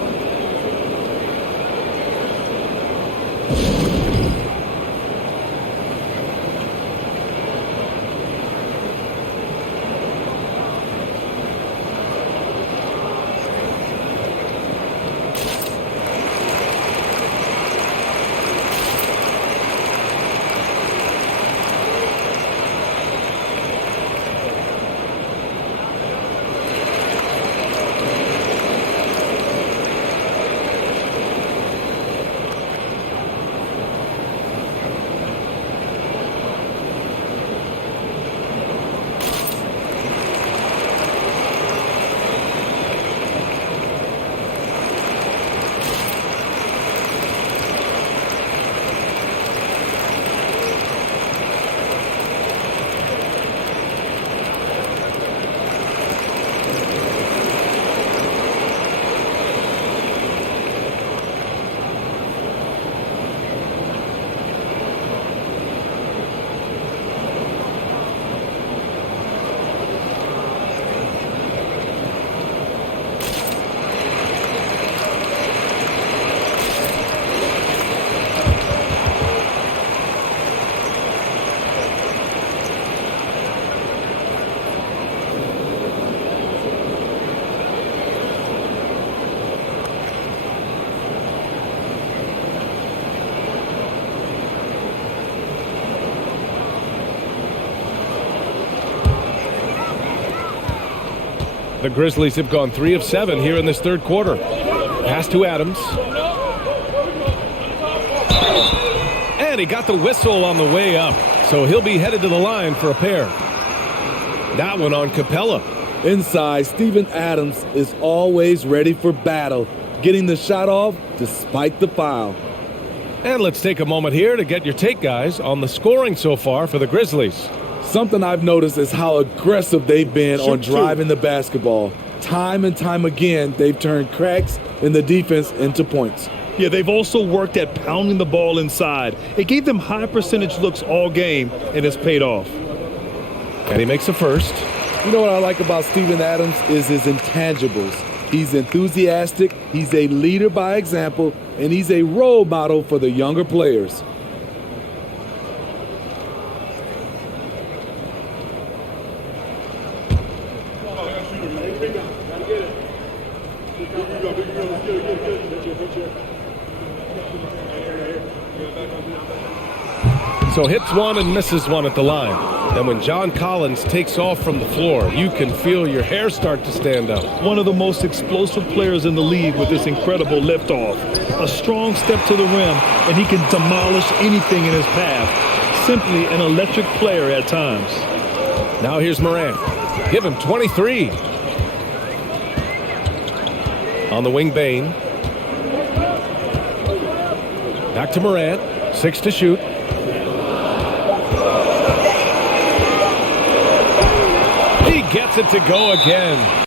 The Grizzlies have gone 3 of 7 here in this third quarter. Pass to Adams. And he got the whistle on the way up, so he'll be headed to the line for a pair. That one on Capella. Inside, Steven Adams is always ready for battle, getting the shot off despite the foul. And let's take a moment here to get your take, guys, on the scoring so far for the Grizzlies. Something I've noticed is how aggressive they've been on driving the basketball. Time and time again, they've turned cracks in the defense into points. Yeah, they've also worked at pounding the ball inside. It gave them high percentage looks all game, and it's paid off. And he makes the first. You know what I like about Steven Adams is his intangibles. He's enthusiastic, he's a leader by example, and he's a role model for the younger players. So hits one and misses one at the line. And when John Collins takes off from the floor, you can feel your hair start to stand up. One of the most explosive players in the league with this incredible liftoff. A strong step to the rim, and he can demolish anything in his path. Simply an electric player at times. Now here's Morant. Give him 23. On the wing, Bane. Back to Morant. 6 to shoot. He gets it to go again.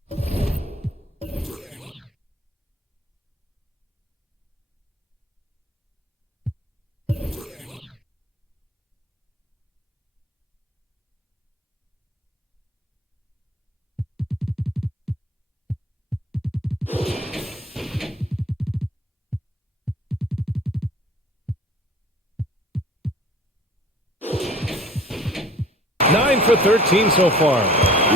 For 13 so far.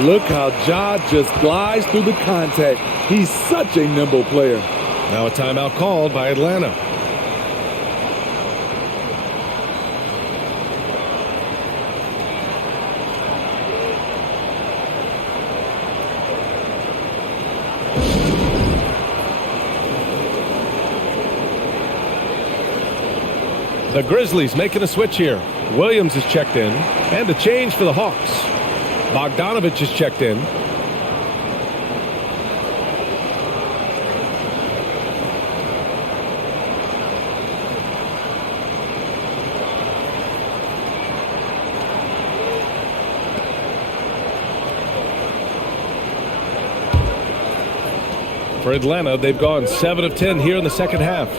Look how Ja just glides through the contact. He's such a nimble player. Now a timeout called by Atlanta. The Grizzlies making a switch here. Williams is checked in, and a change for the Hawks. Bogdanovich is checked in. For Atlanta, they've gone 7 of 10 here in the second half.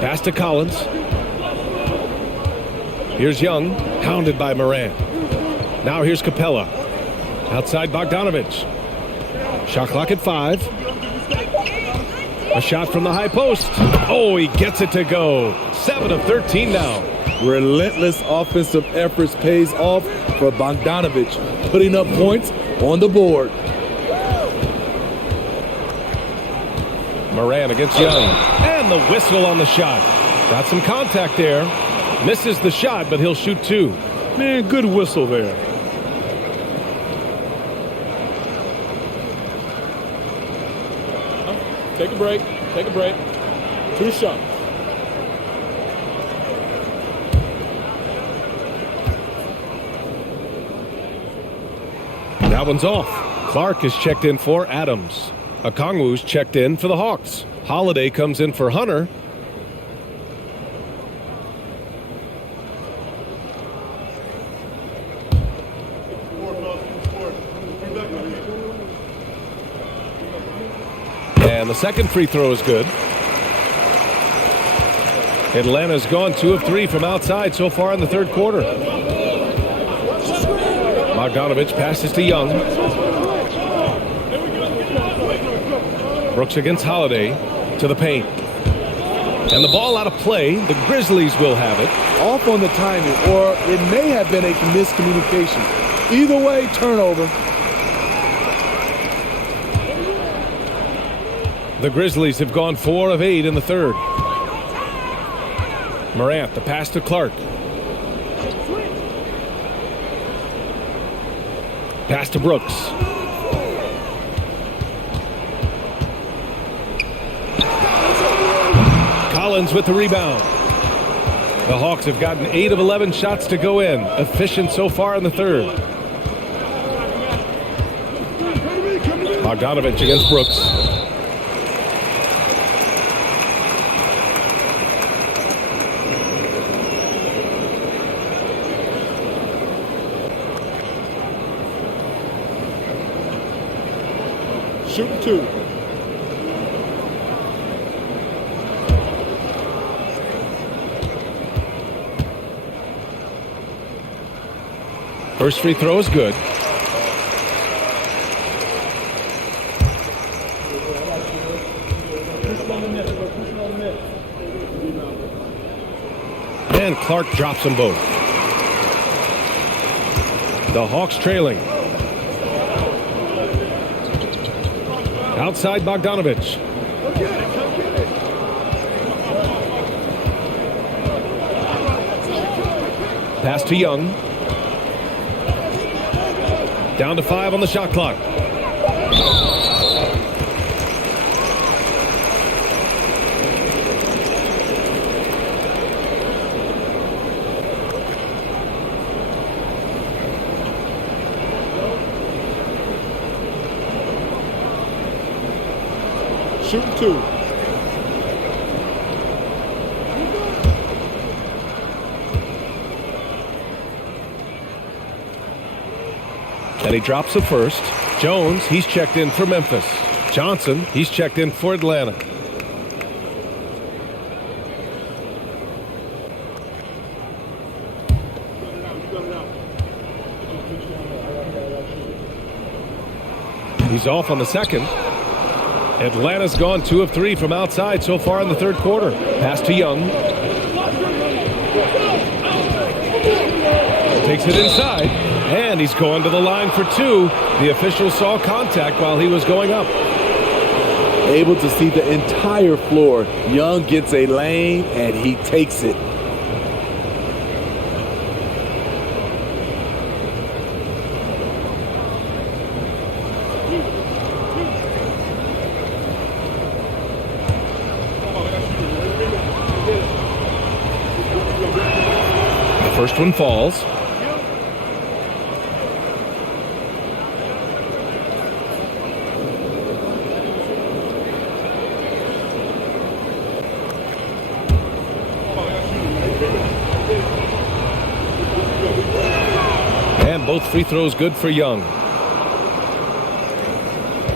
Pass to Collins. Here's Young, hounded by Morant. Now here's Capella. Outside Bogdanovich. Shot clock at 5. A shot from the high post. Oh, he gets it to go. 7 of 13 now. Relentless offensive efforts pays off for Bogdanovich, putting up points on the board. Morant against Young. And the whistle on the shot. Got some contact there. Misses the shot, but he'll shoot 2. Man, good whistle there. Take a break. Take a break. 2 shots. That one's off. Clark is checked in for Adams. Okongwu's checked in for the Hawks. Holiday comes in for Hunter. And the second free throw is good. Atlanta's gone 2 of 3 from outside so far in the third quarter. Bogdanovich passes to Young. Brooks against Holiday to the paint. And the ball out of play. The Grizzlies will have it. Off on the timing, or it may have been a miscommunication. Either way, turnover. The Grizzlies have gone 4 of 8 in the third. Morant, the pass to Clark. Pass to Brooks. Collins with the rebound. The Hawks have gotten 8 of 11 shots to go in. Efficient so far in the third. Bogdanovich against Brooks. Shooting 2. First free throw is good. And Clark drops them both. The Hawks trailing. Outside Bogdanovich. Pass to Young. Down to 5 on the shot clock. Shooting 2. And he drops the first. Jones, he's checked in for Memphis. Johnson, he's checked in for Atlanta. He's off on the second. Atlanta's gone 2 of 3 from outside so far in the third quarter. Pass to Young. Takes it inside, and he's going to the line for 2. The official saw contact while he was going up. Able to see the entire floor. Young gets a lane, and he takes it. First one falls. And both free throws good for Young.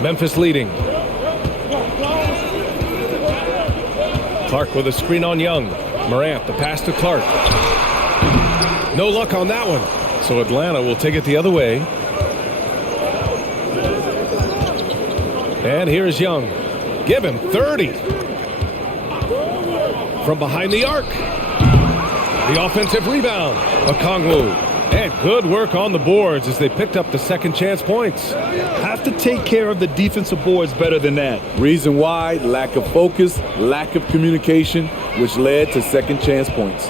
Memphis leading. Clark with a screen on Young. Morant, the pass to Clark. No luck on that one. So Atlanta will take it the other way. And here's Young. Give him 30. From behind the arc. The offensive rebound. Okongwu. And good work on the boards as they picked up the second chance points. Have to take care of the defensive boards better than that. Reason why: lack of focus, lack of communication, which led to second chance points.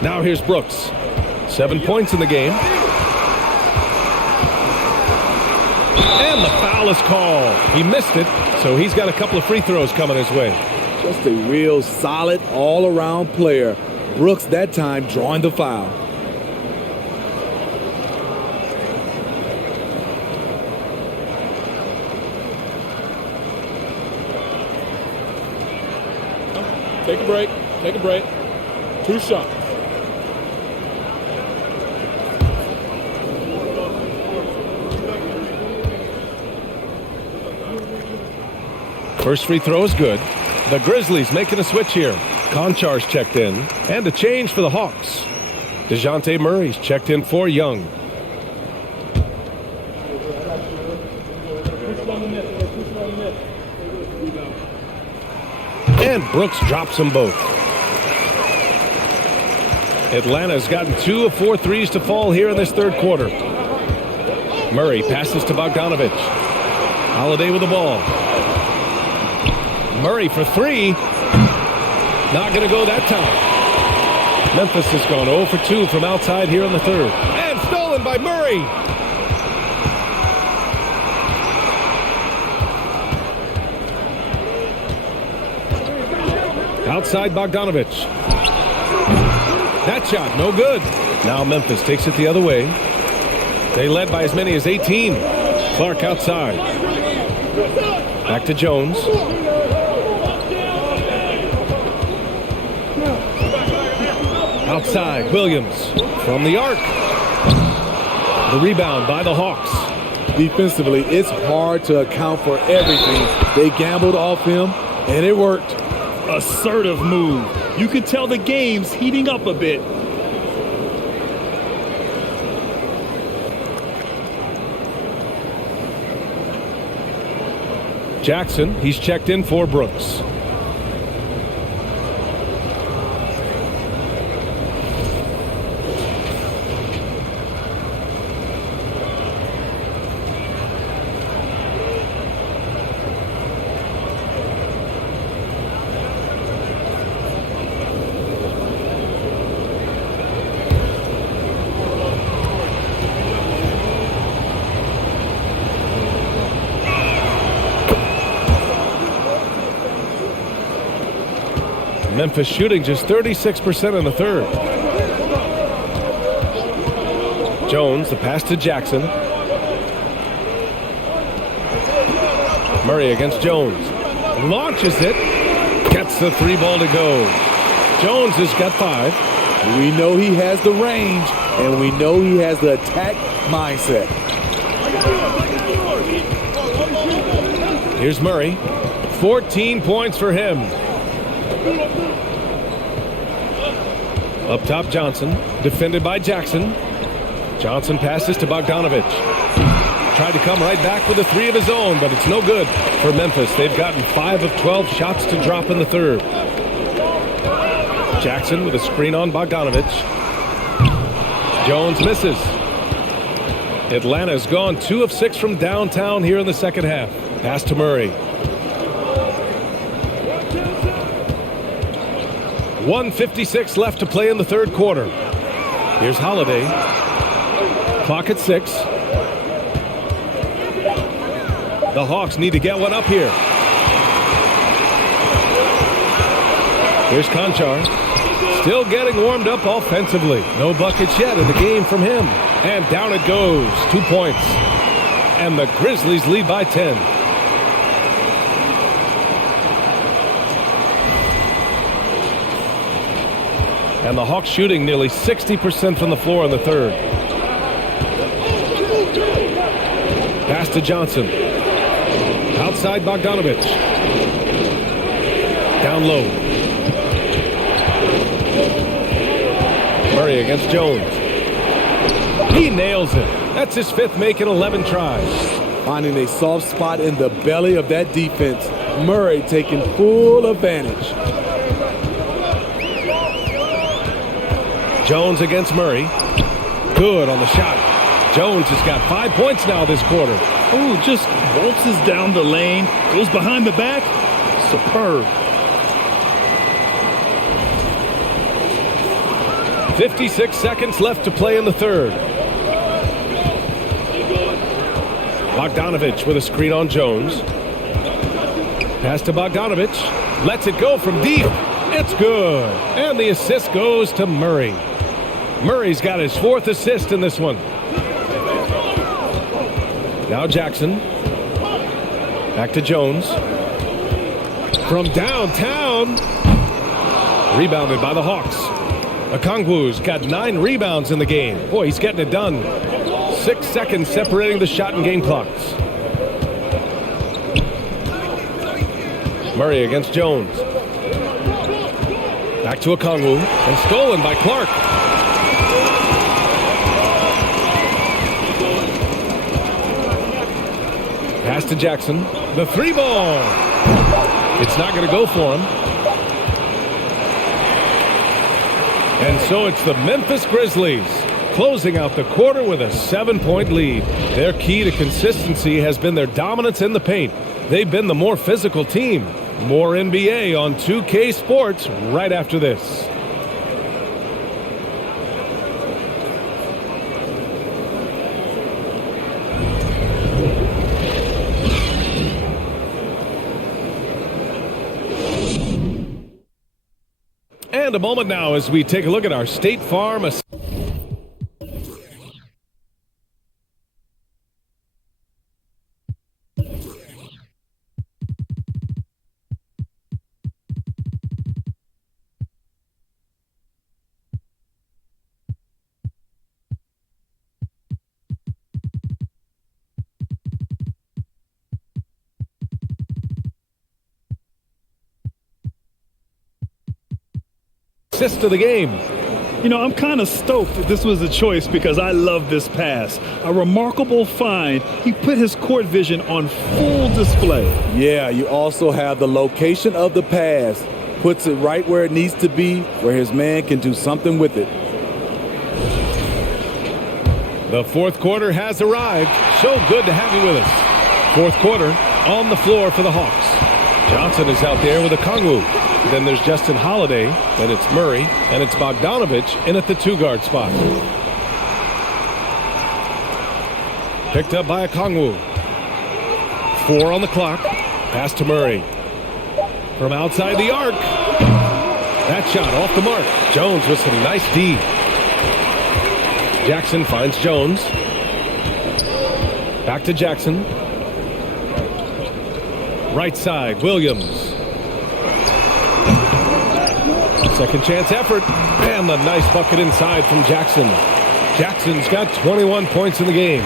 Now here's Brooks. 7 points in the game. And the foul is called. He missed it, so he's got a couple of free throws coming his way. Just a real solid all-around player. Brooks that time drawing the foul. Take a break. Take a break. 2 shots. First free throw is good. The Grizzlies making a switch here. Konchar's checked in. And a change for the Hawks. DeJounte Murray's checked in for Young. And Brooks drops them both. Atlanta's gotten 2 of 4 threes to fall here in this third quarter. Murray passes to Bogdanovich. Holiday with the ball. Murray for 3. Not going to go that time. Memphis has gone 0 for 2 from outside here in the third. And stolen by Murray. Outside Bogdanovich. That shot, no good. Now Memphis takes it the other way. They led by as many as 18. Clark outside. Back to Jones. Outside, Williams from the arc. The rebound by the Hawks. Defensively, it's hard to account for everything. They gambled off him, and it worked. Assertive move. You can tell the game's heating up a bit. Jackson, he's checked in for Brooks. Memphis shooting just 36% in the third. Jones, the pass to Jackson. Murray against Jones. Launches it. Gets the three ball to go. Jones has got 5. We know he has the range, and we know he has the attack mindset. Here's Murray. 14 points for him. Up top, Johnson. Defended by Jackson. Johnson passes to Bogdanovich. Tried to come right back with a 3 of his own, but it's no good for Memphis. They've gotten 5 of 12 shots to drop in the third. Jackson with a screen on Bogdanovich. Jones misses. Atlanta's gone 2 of 6 from downtown here in the second half. Pass to Murray. 1:56 left to play in the third quarter. Here's Holiday. Clock at 6. The Hawks need to get one up here. Here's Conchar. Still getting warmed up offensively. No buckets yet in the game from him. And down it goes. 2 points. And the Grizzlies lead by 10. And the Hawks shooting nearly 60% from the floor in the third. Pass to Johnson. Outside Bogdanovich. Down low. Murray against Jones. He nails it. That's his 5th make in 11 tries. Finding a soft spot in the belly of that defense. Murray taking full advantage. Jones against Murray. Good on the shot. Jones has got 5 points now this quarter. Oh, just waltzes down the lane, goes behind the back. Superb. 56 seconds left to play in the third. Bogdanovich with a screen on Jones. Pass to Bogdanovich. Lets it go from deep. It's good. And the assist goes to Murray. Murray's got his 4th assist in this one. Now Jackson. Back to Jones. From downtown. Rebounded by the Hawks. Okongwu's got 9 rebounds in the game. Boy, he's getting it done. 6 seconds separating the shot and game clocks. Murray against Jones. Back to Okongwu. And stolen by Clark. Pass to Jackson. The 3 ball. It's not going to go for him. And so it's the Memphis Grizzlies closing out the quarter with a 7-point lead. Their key to consistency has been their dominance in the paint. They've been the more physical team. More NBA on 2K Sports right after this. And a moment now as we take a look at our State Farm. Assist of the game. You know, I'm kind of stoked that this was a choice because I love this pass. A remarkable find. He put his court vision on full display. Yeah, you also have the location of the pass. Puts it right where it needs to be, where his man can do something with it. The fourth quarter has arrived. So good to have you with us. Fourth quarter on the floor for the Hawks. Johnson is out there with a Kongwu. Then there's Justin Holiday, then it's Murray, and it's Bogdanovich in at the two-guard spot. Picked up by a Kongwu. 4 on the clock. Pass to Murray. From outside the arc. That shot off the mark. Jones with some nice D. Jackson finds Jones. Back to Jackson. Right side, Williams. Second chance effort, and the nice bucket inside from Jackson. Jackson's got 21 points in the game.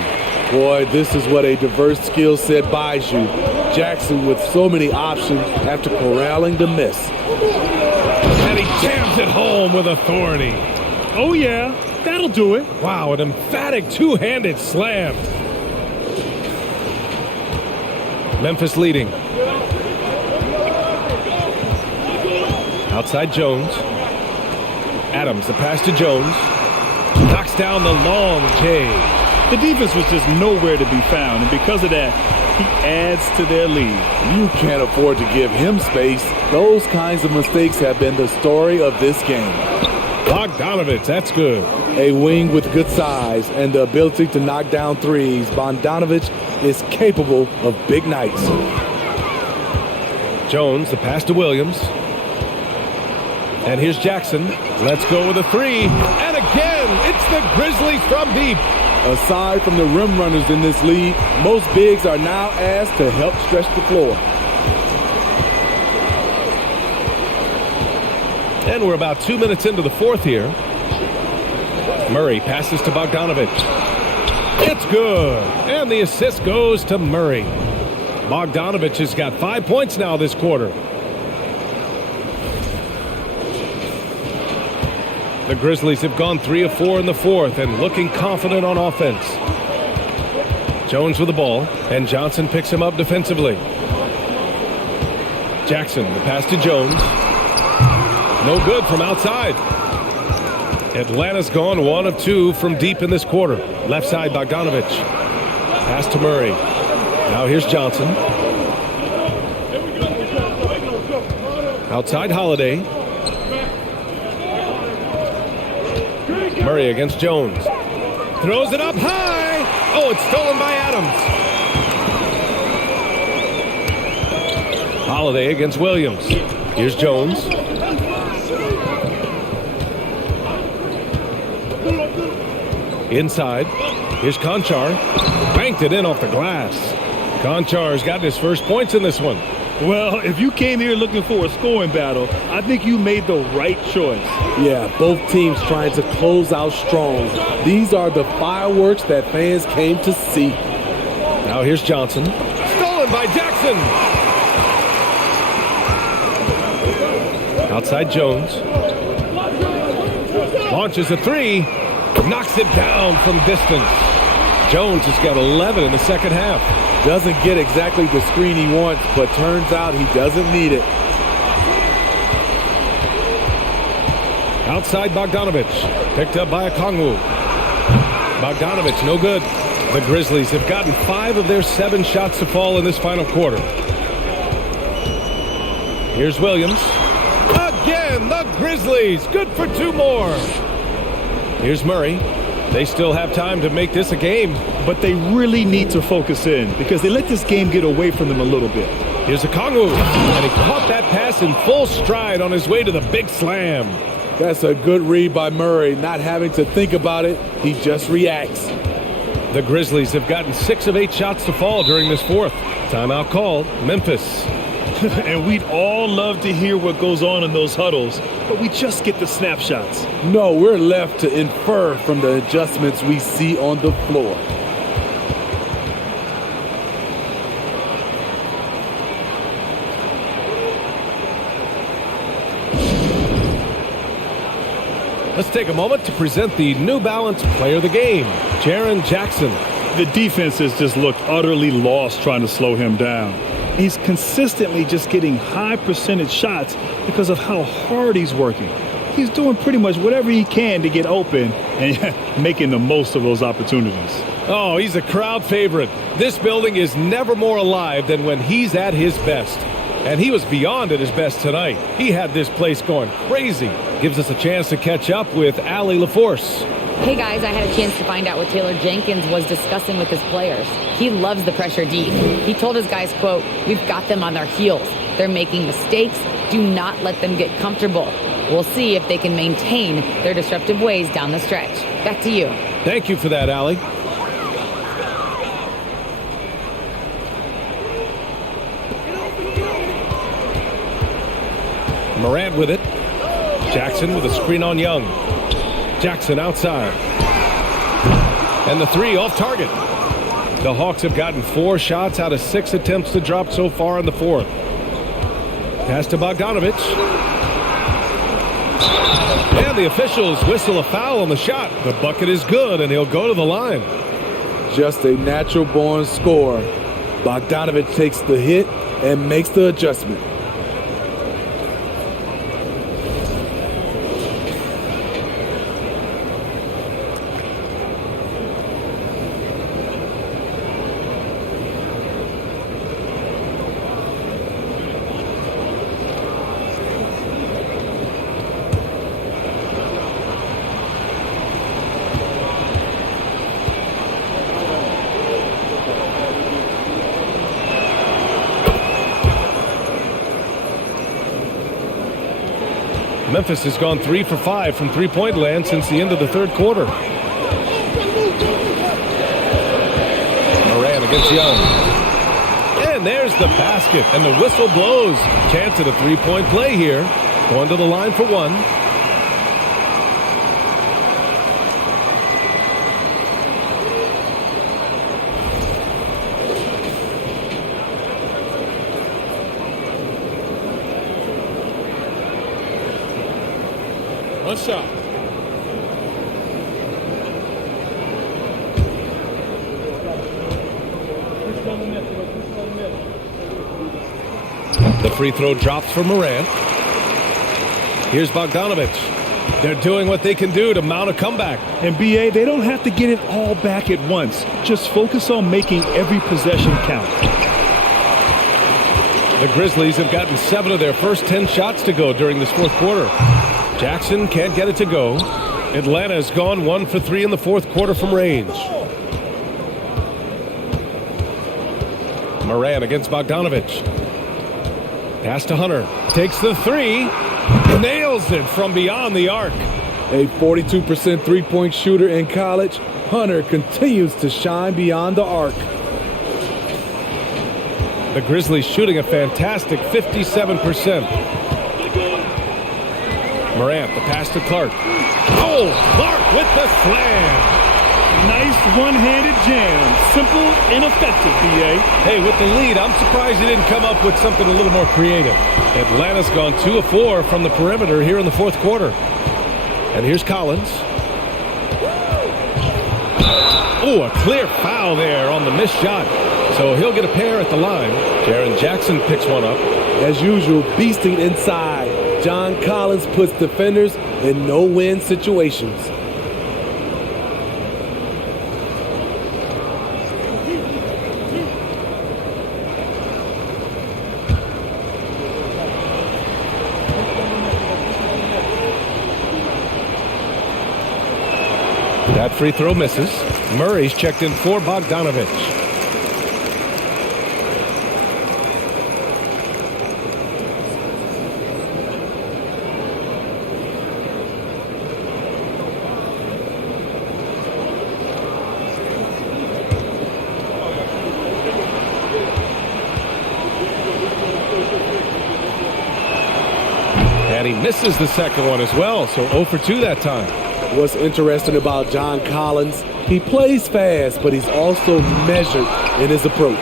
Boy, this is what a diverse skill set buys you. Jackson with so many options after corralling the miss. And he jams it home with authority. Oh, yeah, that'll do it. Wow, an emphatic two-handed slam. Memphis leading. Outside Jones. Adams, the pass to Jones. Knocks down the long K. The defense was just nowhere to be found, and because of that, he adds to their lead. You can't afford to give him space. Those kinds of mistakes have been the story of this game. Bogdanovich, that's good. A wing with good size and the ability to knock down threes. Bogdanovich is capable of big nights. Jones, the pass to Williams. And here's Jackson. Let's go with a three. And again, it's the Grizzlies from deep. Aside from the rim runners in this league, most bigs are now asked to help stretch the floor. And we're about 2 minutes into the fourth here. Murray passes to Bogdanovich. It's good. And the assist goes to Murray. Bogdanovich has got 5 points now this quarter. The Grizzlies have gone 3 of 4 in the fourth and looking confident on offense. Jones with the ball, and Johnson picks him up defensively. Jackson, the pass to Jones. No good from outside. Atlanta's gone 1 of 2 from deep in this quarter. Left side, Bogdanovich. Pass to Murray. Now here's Johnson. Outside Holiday. Murray against Jones. Throws it up high. Oh, it's stolen by Adams. Holiday against Williams. Here's Jones. Inside. Here's Conchar. Banked it in off the glass. Conchar's got his first points in this one. Well, if you came here looking for a scoring battle, I think you made the right choice. Yeah, both teams trying to close out strong. These are the fireworks that fans came to see. Now here's Johnson. Stolen by Jackson. Outside Jones. Launches a three. Knocks it down from distance. Jones has got 11 in the second half. Doesn't get exactly the screen he wants, but turns out he doesn't need it. Outside Bogdanovich. Picked up by a Kongwu. Bogdanovich, no good. The Grizzlies have gotten 5 of their 7 shots to fall in this final quarter. Here's Williams. Again, the Grizzlies. Good for 2 more. Here's Murray. They still have time to make this a game. But they really need to focus in because they let this game get away from them a little bit. Here's a Kongwu. And he caught that pass in full stride on his way to the big slam. That's a good read by Murray. Not having to think about it, he just reacts. The Grizzlies have gotten 6 of 8 shots to fall during this fourth. Timeout called, Memphis. And we'd all love to hear what goes on in those huddles, but we just get the snapshots. No, we're left to infer from the adjustments we see on the floor. Let's take a moment to present the New Balance Player of the Game, Jaren Jackson. The defense has just looked utterly lost trying to slow him down. He's consistently just getting high percentage shots because of how hard he's working. He's doing pretty much whatever he can to get open and making the most of those opportunities. Oh, he's a crowd favorite. This building is never more alive than when he's at his best. And he was beyond at his best tonight. He had this place going crazy. Gives us a chance to catch up with Allie LaForce. Hey guys, I had a chance to find out what Taylor Jenkins was discussing with his players. He loves the pressure deep. He told his guys, quote, "We've got them on their heels. They're making mistakes. Do not let them get comfortable. We'll see if they can maintain their disruptive ways down the stretch." Back to you. Thank you for that, Allie. Morant with it. Jackson with a screen on Young. Jackson outside. And the three off target. The Hawks have gotten 4 shots out of 6 attempts to drop so far in the fourth. Pass to Bogdanovich. And the officials whistle a foul on the shot. The bucket is good, and he'll go to the line. Just a natural-born scorer. Bogdanovich takes the hit and makes the adjustment. Memphis has gone 3 for 5 from three-point land since the end of the third quarter. Morant against Young. And there's the basket, and the whistle blows. Chance at a three-point play here. Going to the line for one. One shot. The free throw drops for Morant. Here's Bogdanovich. They're doing what they can do to mount a comeback. And BA, they don't have to get it all back at once. Just focus on making every possession count. The Grizzlies have gotten 7 of their first 10 shots to go during this fourth quarter. Jackson can't get it to go. Atlanta has gone 1 for 3 in the fourth quarter from range. Morant against Bogdanovich. Pass to Hunter. Takes the three. Nails it from beyond the arc. A 42% three-point shooter in college, Hunter continues to shine beyond the arc. The Grizzlies shooting a fantastic 57%. Morant, the pass to Clark. Oh, Clark with the slam. Nice one-handed jam. Simple and effective, BA. Hey, with the lead, I'm surprised he didn't come up with something a little more creative. Atlanta's gone 2 of 4 from the perimeter here in the fourth quarter. And here's Collins. Oh, a clear foul there on the missed shot. So he'll get a pair at the line. Jaren Jackson picks one up. As usual, beasting inside. John Collins puts defenders in no-win situations. That free throw misses. Murray's checked in for Bogdanovich. And he misses the second one as well, so 0 for 2 that time. What's interesting about John Collins, he plays fast, but he's also measured in his approach.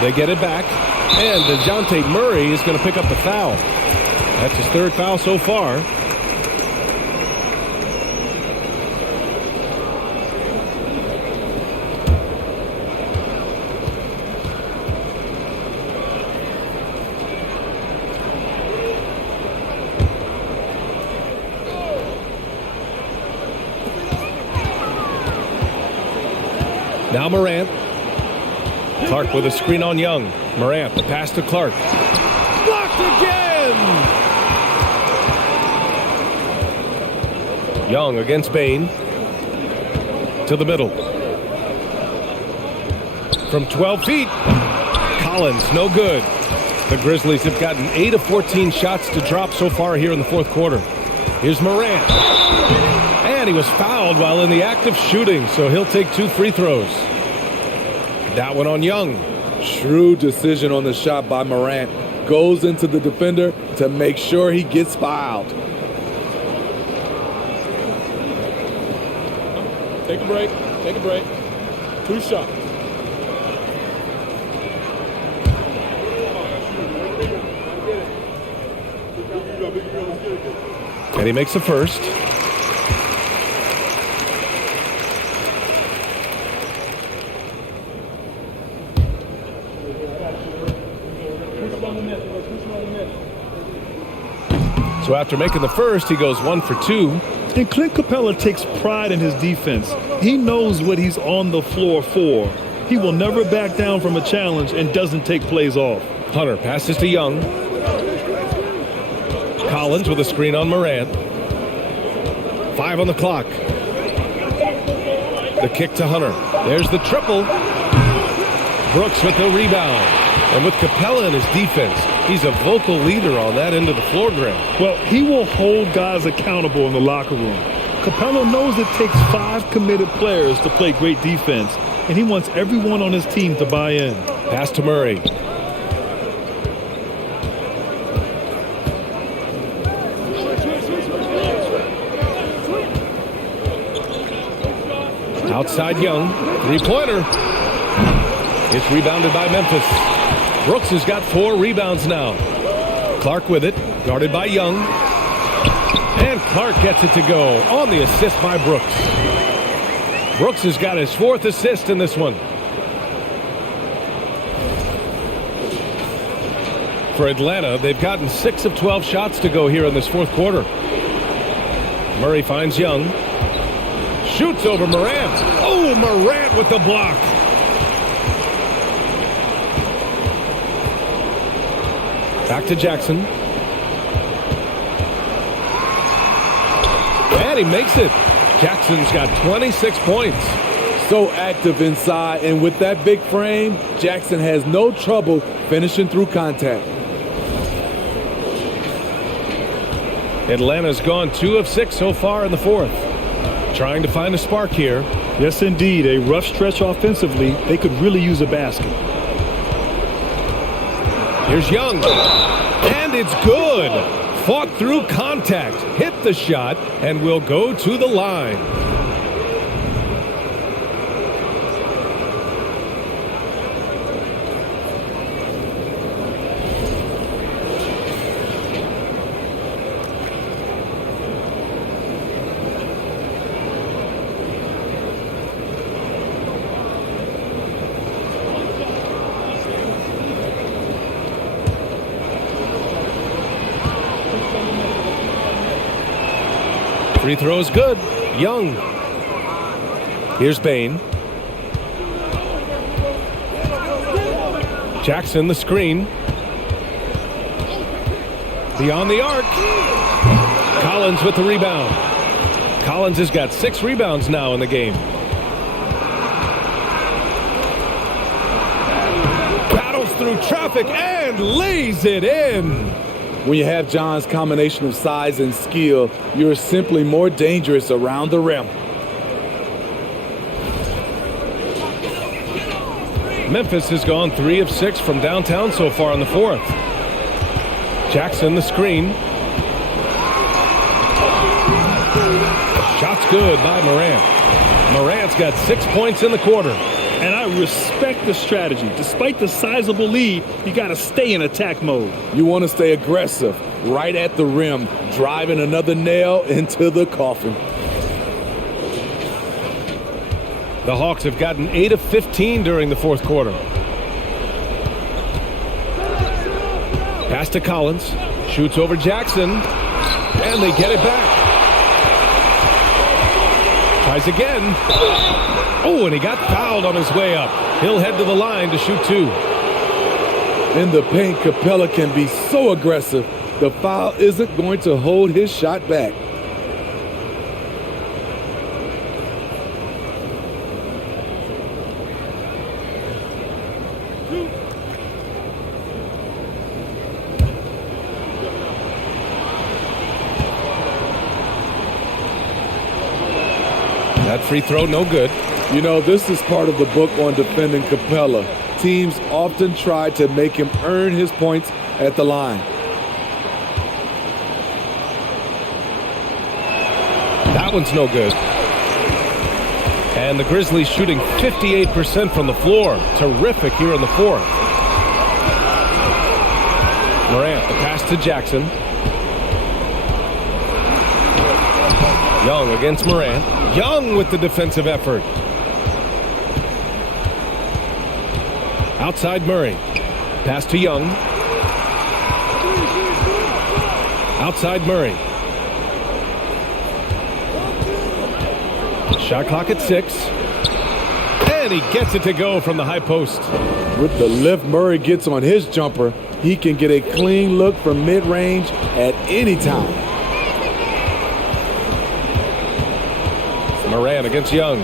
They get it back, and DeJounte Murray is going to pick up the foul. That's his third foul so far. Now Morant. Clark with a screen on Young. Morant, the pass to Clark. Blocked again! Young against Bane. To the middle. From 12 feet. Collins, no good. The Grizzlies have gotten 8 of 14 shots to drop so far here in the fourth quarter. Here's Morant. And he was fouled while in the act of shooting, so he'll take 2 free throws. That one on Young. Shrewd decision on the shot by Morant. Goes into the defender to make sure he gets fouled. Take a break. Take a break. 2 shots. And he makes the first. So after making the first, he goes 1 for 2. And Clint Capella takes pride in his defense. He knows what he's on the floor for. He will never back down from a challenge and doesn't take plays off. Hunter passes to Young. Collins with a screen on Morant. 5 on the clock. The kick to Hunter. There's the triple. Brooks with the rebound. And with Capella in his defense, he's a vocal leader on that end of the floor, Graham. Well, he will hold guys accountable in the locker room. Capella knows it takes 5 committed players to play great defense, and he wants everyone on his team to buy in. Pass to Murray. Outside Young. 3-pointer. It's rebounded by Memphis. Brooks has got 4 rebounds now. Clark with it, guarded by Young. And Clark gets it to go on the assist by Brooks. Brooks has got his 4th assist in this one. For Atlanta, they've gotten 6 of 12 shots to go here in this fourth quarter. Murray finds Young. Shoots over Morant. Oh, Morant with the block. Back to Jackson. And he makes it. Jackson's got 26 points. So active inside, and with that big frame, Jackson has no trouble finishing through contact. Atlanta's gone 2 of 6 so far in the fourth. Trying to find a spark here. Yes, indeed. A rough stretch offensively. They could really use a basket. Here's Young. And it's good. Fought through contact. Hit the shot and will go to the line. Free throw is good. Young. Here's Bane. Jackson the screen. Beyond the arc. Collins with the rebound. Collins has got 6 rebounds now in the game. Battles through traffic and lays it in. When you have John's combination of size and skill, you're simply more dangerous around the rim. Memphis has gone 3 of 6 from downtown so far in the fourth. Jackson the screen. good by Morant. Morant's got 6 points in the quarter. And I respect the strategy. Despite the sizable lead, you got to stay in attack mode. You want to stay aggressive, right at the rim, driving another nail into the coffin. The Hawks have gotten 8 of 15 during the fourth quarter. Pass to Collins. Shoots over Jackson. And they get it back. Tries again. Oh, and he got fouled on his way up. He'll head to the line to shoot 2. In the paint, Capella can be so aggressive. The foul isn't going to hold his shot back. That free throw, no good. You know, this is part of the book on defending Capella. Teams often try to make him earn his points at the line. That one's no good. And the Grizzlies shooting 58% from the floor. Terrific here in the fourth. Morant, the pass to Jackson. Young against Morant. Young with the defensive effort. Outside Murray. Pass to Young. Outside Murray. Shot clock at 6. And he gets it to go from the high post. With the lift Murray gets on his jumper, he can get a clean look from mid-range at any time. Morant against Young.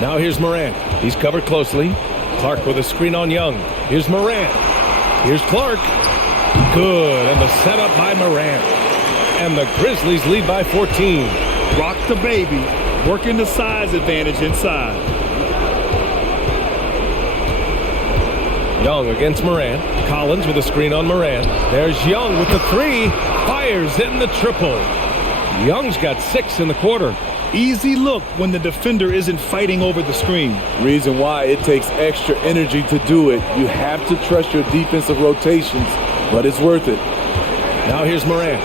Now here's Morant. He's covered closely. Clark with a screen on Young. Here's Morant. Here's Clark. Good. And the setup by Morant. And the Grizzlies lead by 14. Rock the baby. Working the size advantage inside. Young against Morant. Collins with a screen on Morant. There's Young with the 3. Fires in the triple. Young's got 6 in the quarter. Easy look when the defender isn't fighting over the screen. Reason why it takes extra energy to do it. You have to trust your defensive rotations, but it's worth it. Now here's Morant.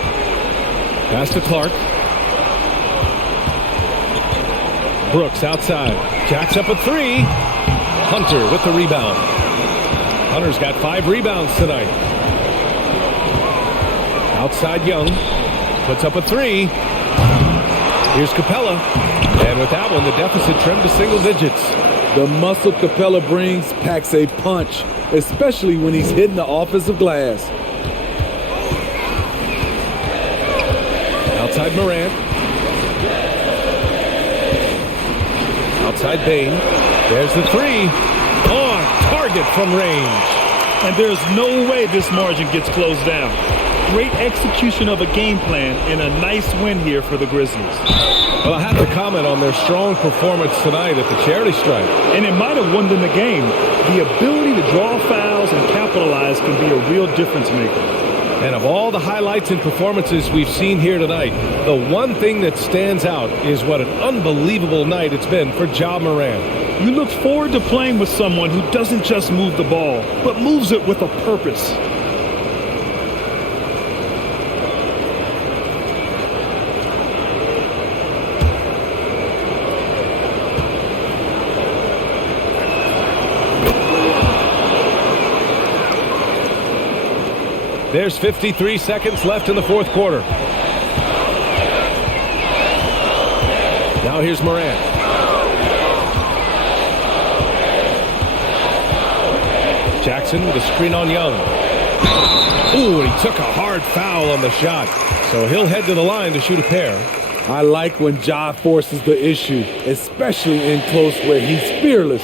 Pass to Clark. Brooks outside. Jacks up a 3. Hunter with the rebound. Hunter's got 5 rebounds tonight. Outside Young. Puts up a 3. Here's Capella. And with that one, the deficit trimmed to single digits. The muscle Capella brings packs a punch, especially when he's hitting the offensive glass. Outside Morant. Outside Bain. There's the 3. On target from range. And there's no way this margin gets closed down. Great execution of a game plan and a nice win here for the Grizzlies. Well, I have to comment on their strong performance tonight at the charity stripe. And it might have won them the game. The ability to draw fouls and capitalize can be a real difference maker. And of all the highlights and performances we've seen here tonight, the one thing that stands out is what an unbelievable night it's been for Ja Morant. You look forward to playing with someone who doesn't just move the ball, but moves it with a purpose. There's 53 seconds left in the fourth quarter. Now here's Morant. Jackson with a screen on Young. Ooh, and he took a hard foul on the shot. So he'll head to the line to shoot a pair. I like when Ja forces the issue, especially in close where he's fearless.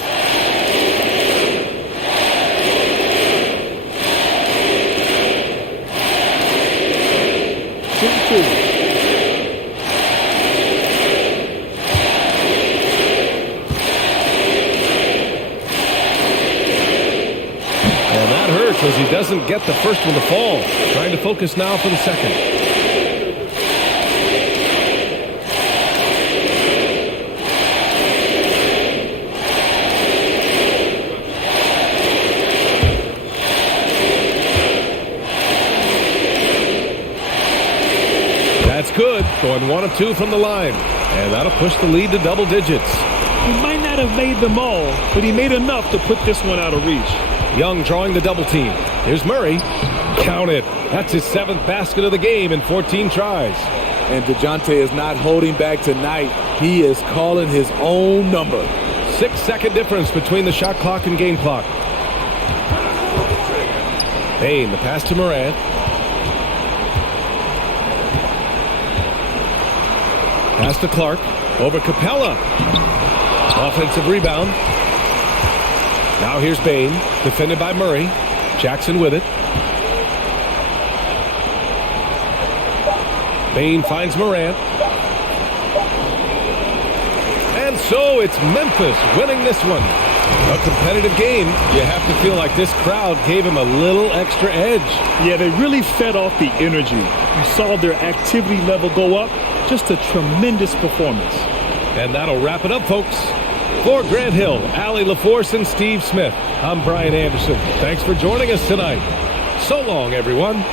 As he doesn't get the first one to fall. Trying to focus now for the second. going 1 of 2 from the line. And that'll push the lead to double digits. He might not have made them all, but he made enough to put this one out of reach. Young drawing the double team. Here's Murray. Count it. That's his 7th basket of the game in 14 tries. And DeJounte is not holding back tonight. He is calling his own number. 6-second difference between the shot clock and game clock. Bane, the pass to Morant. Pass to Clark. Over Capella. Offensive rebound. Now here's Bane. Defended by Murray. Jackson with it. Bane finds Morant. And so it's Memphis winning this one. A competitive game. You have to feel like this crowd gave him a little extra edge. Yeah, they really fed off the energy. You saw their activity level go up. Just a tremendous performance. And that'll wrap it up, folks. For Grant Hill, Allie LaForce, and Steve Smith, I'm Brian Anderson. Thanks for joining us tonight. So long, everyone.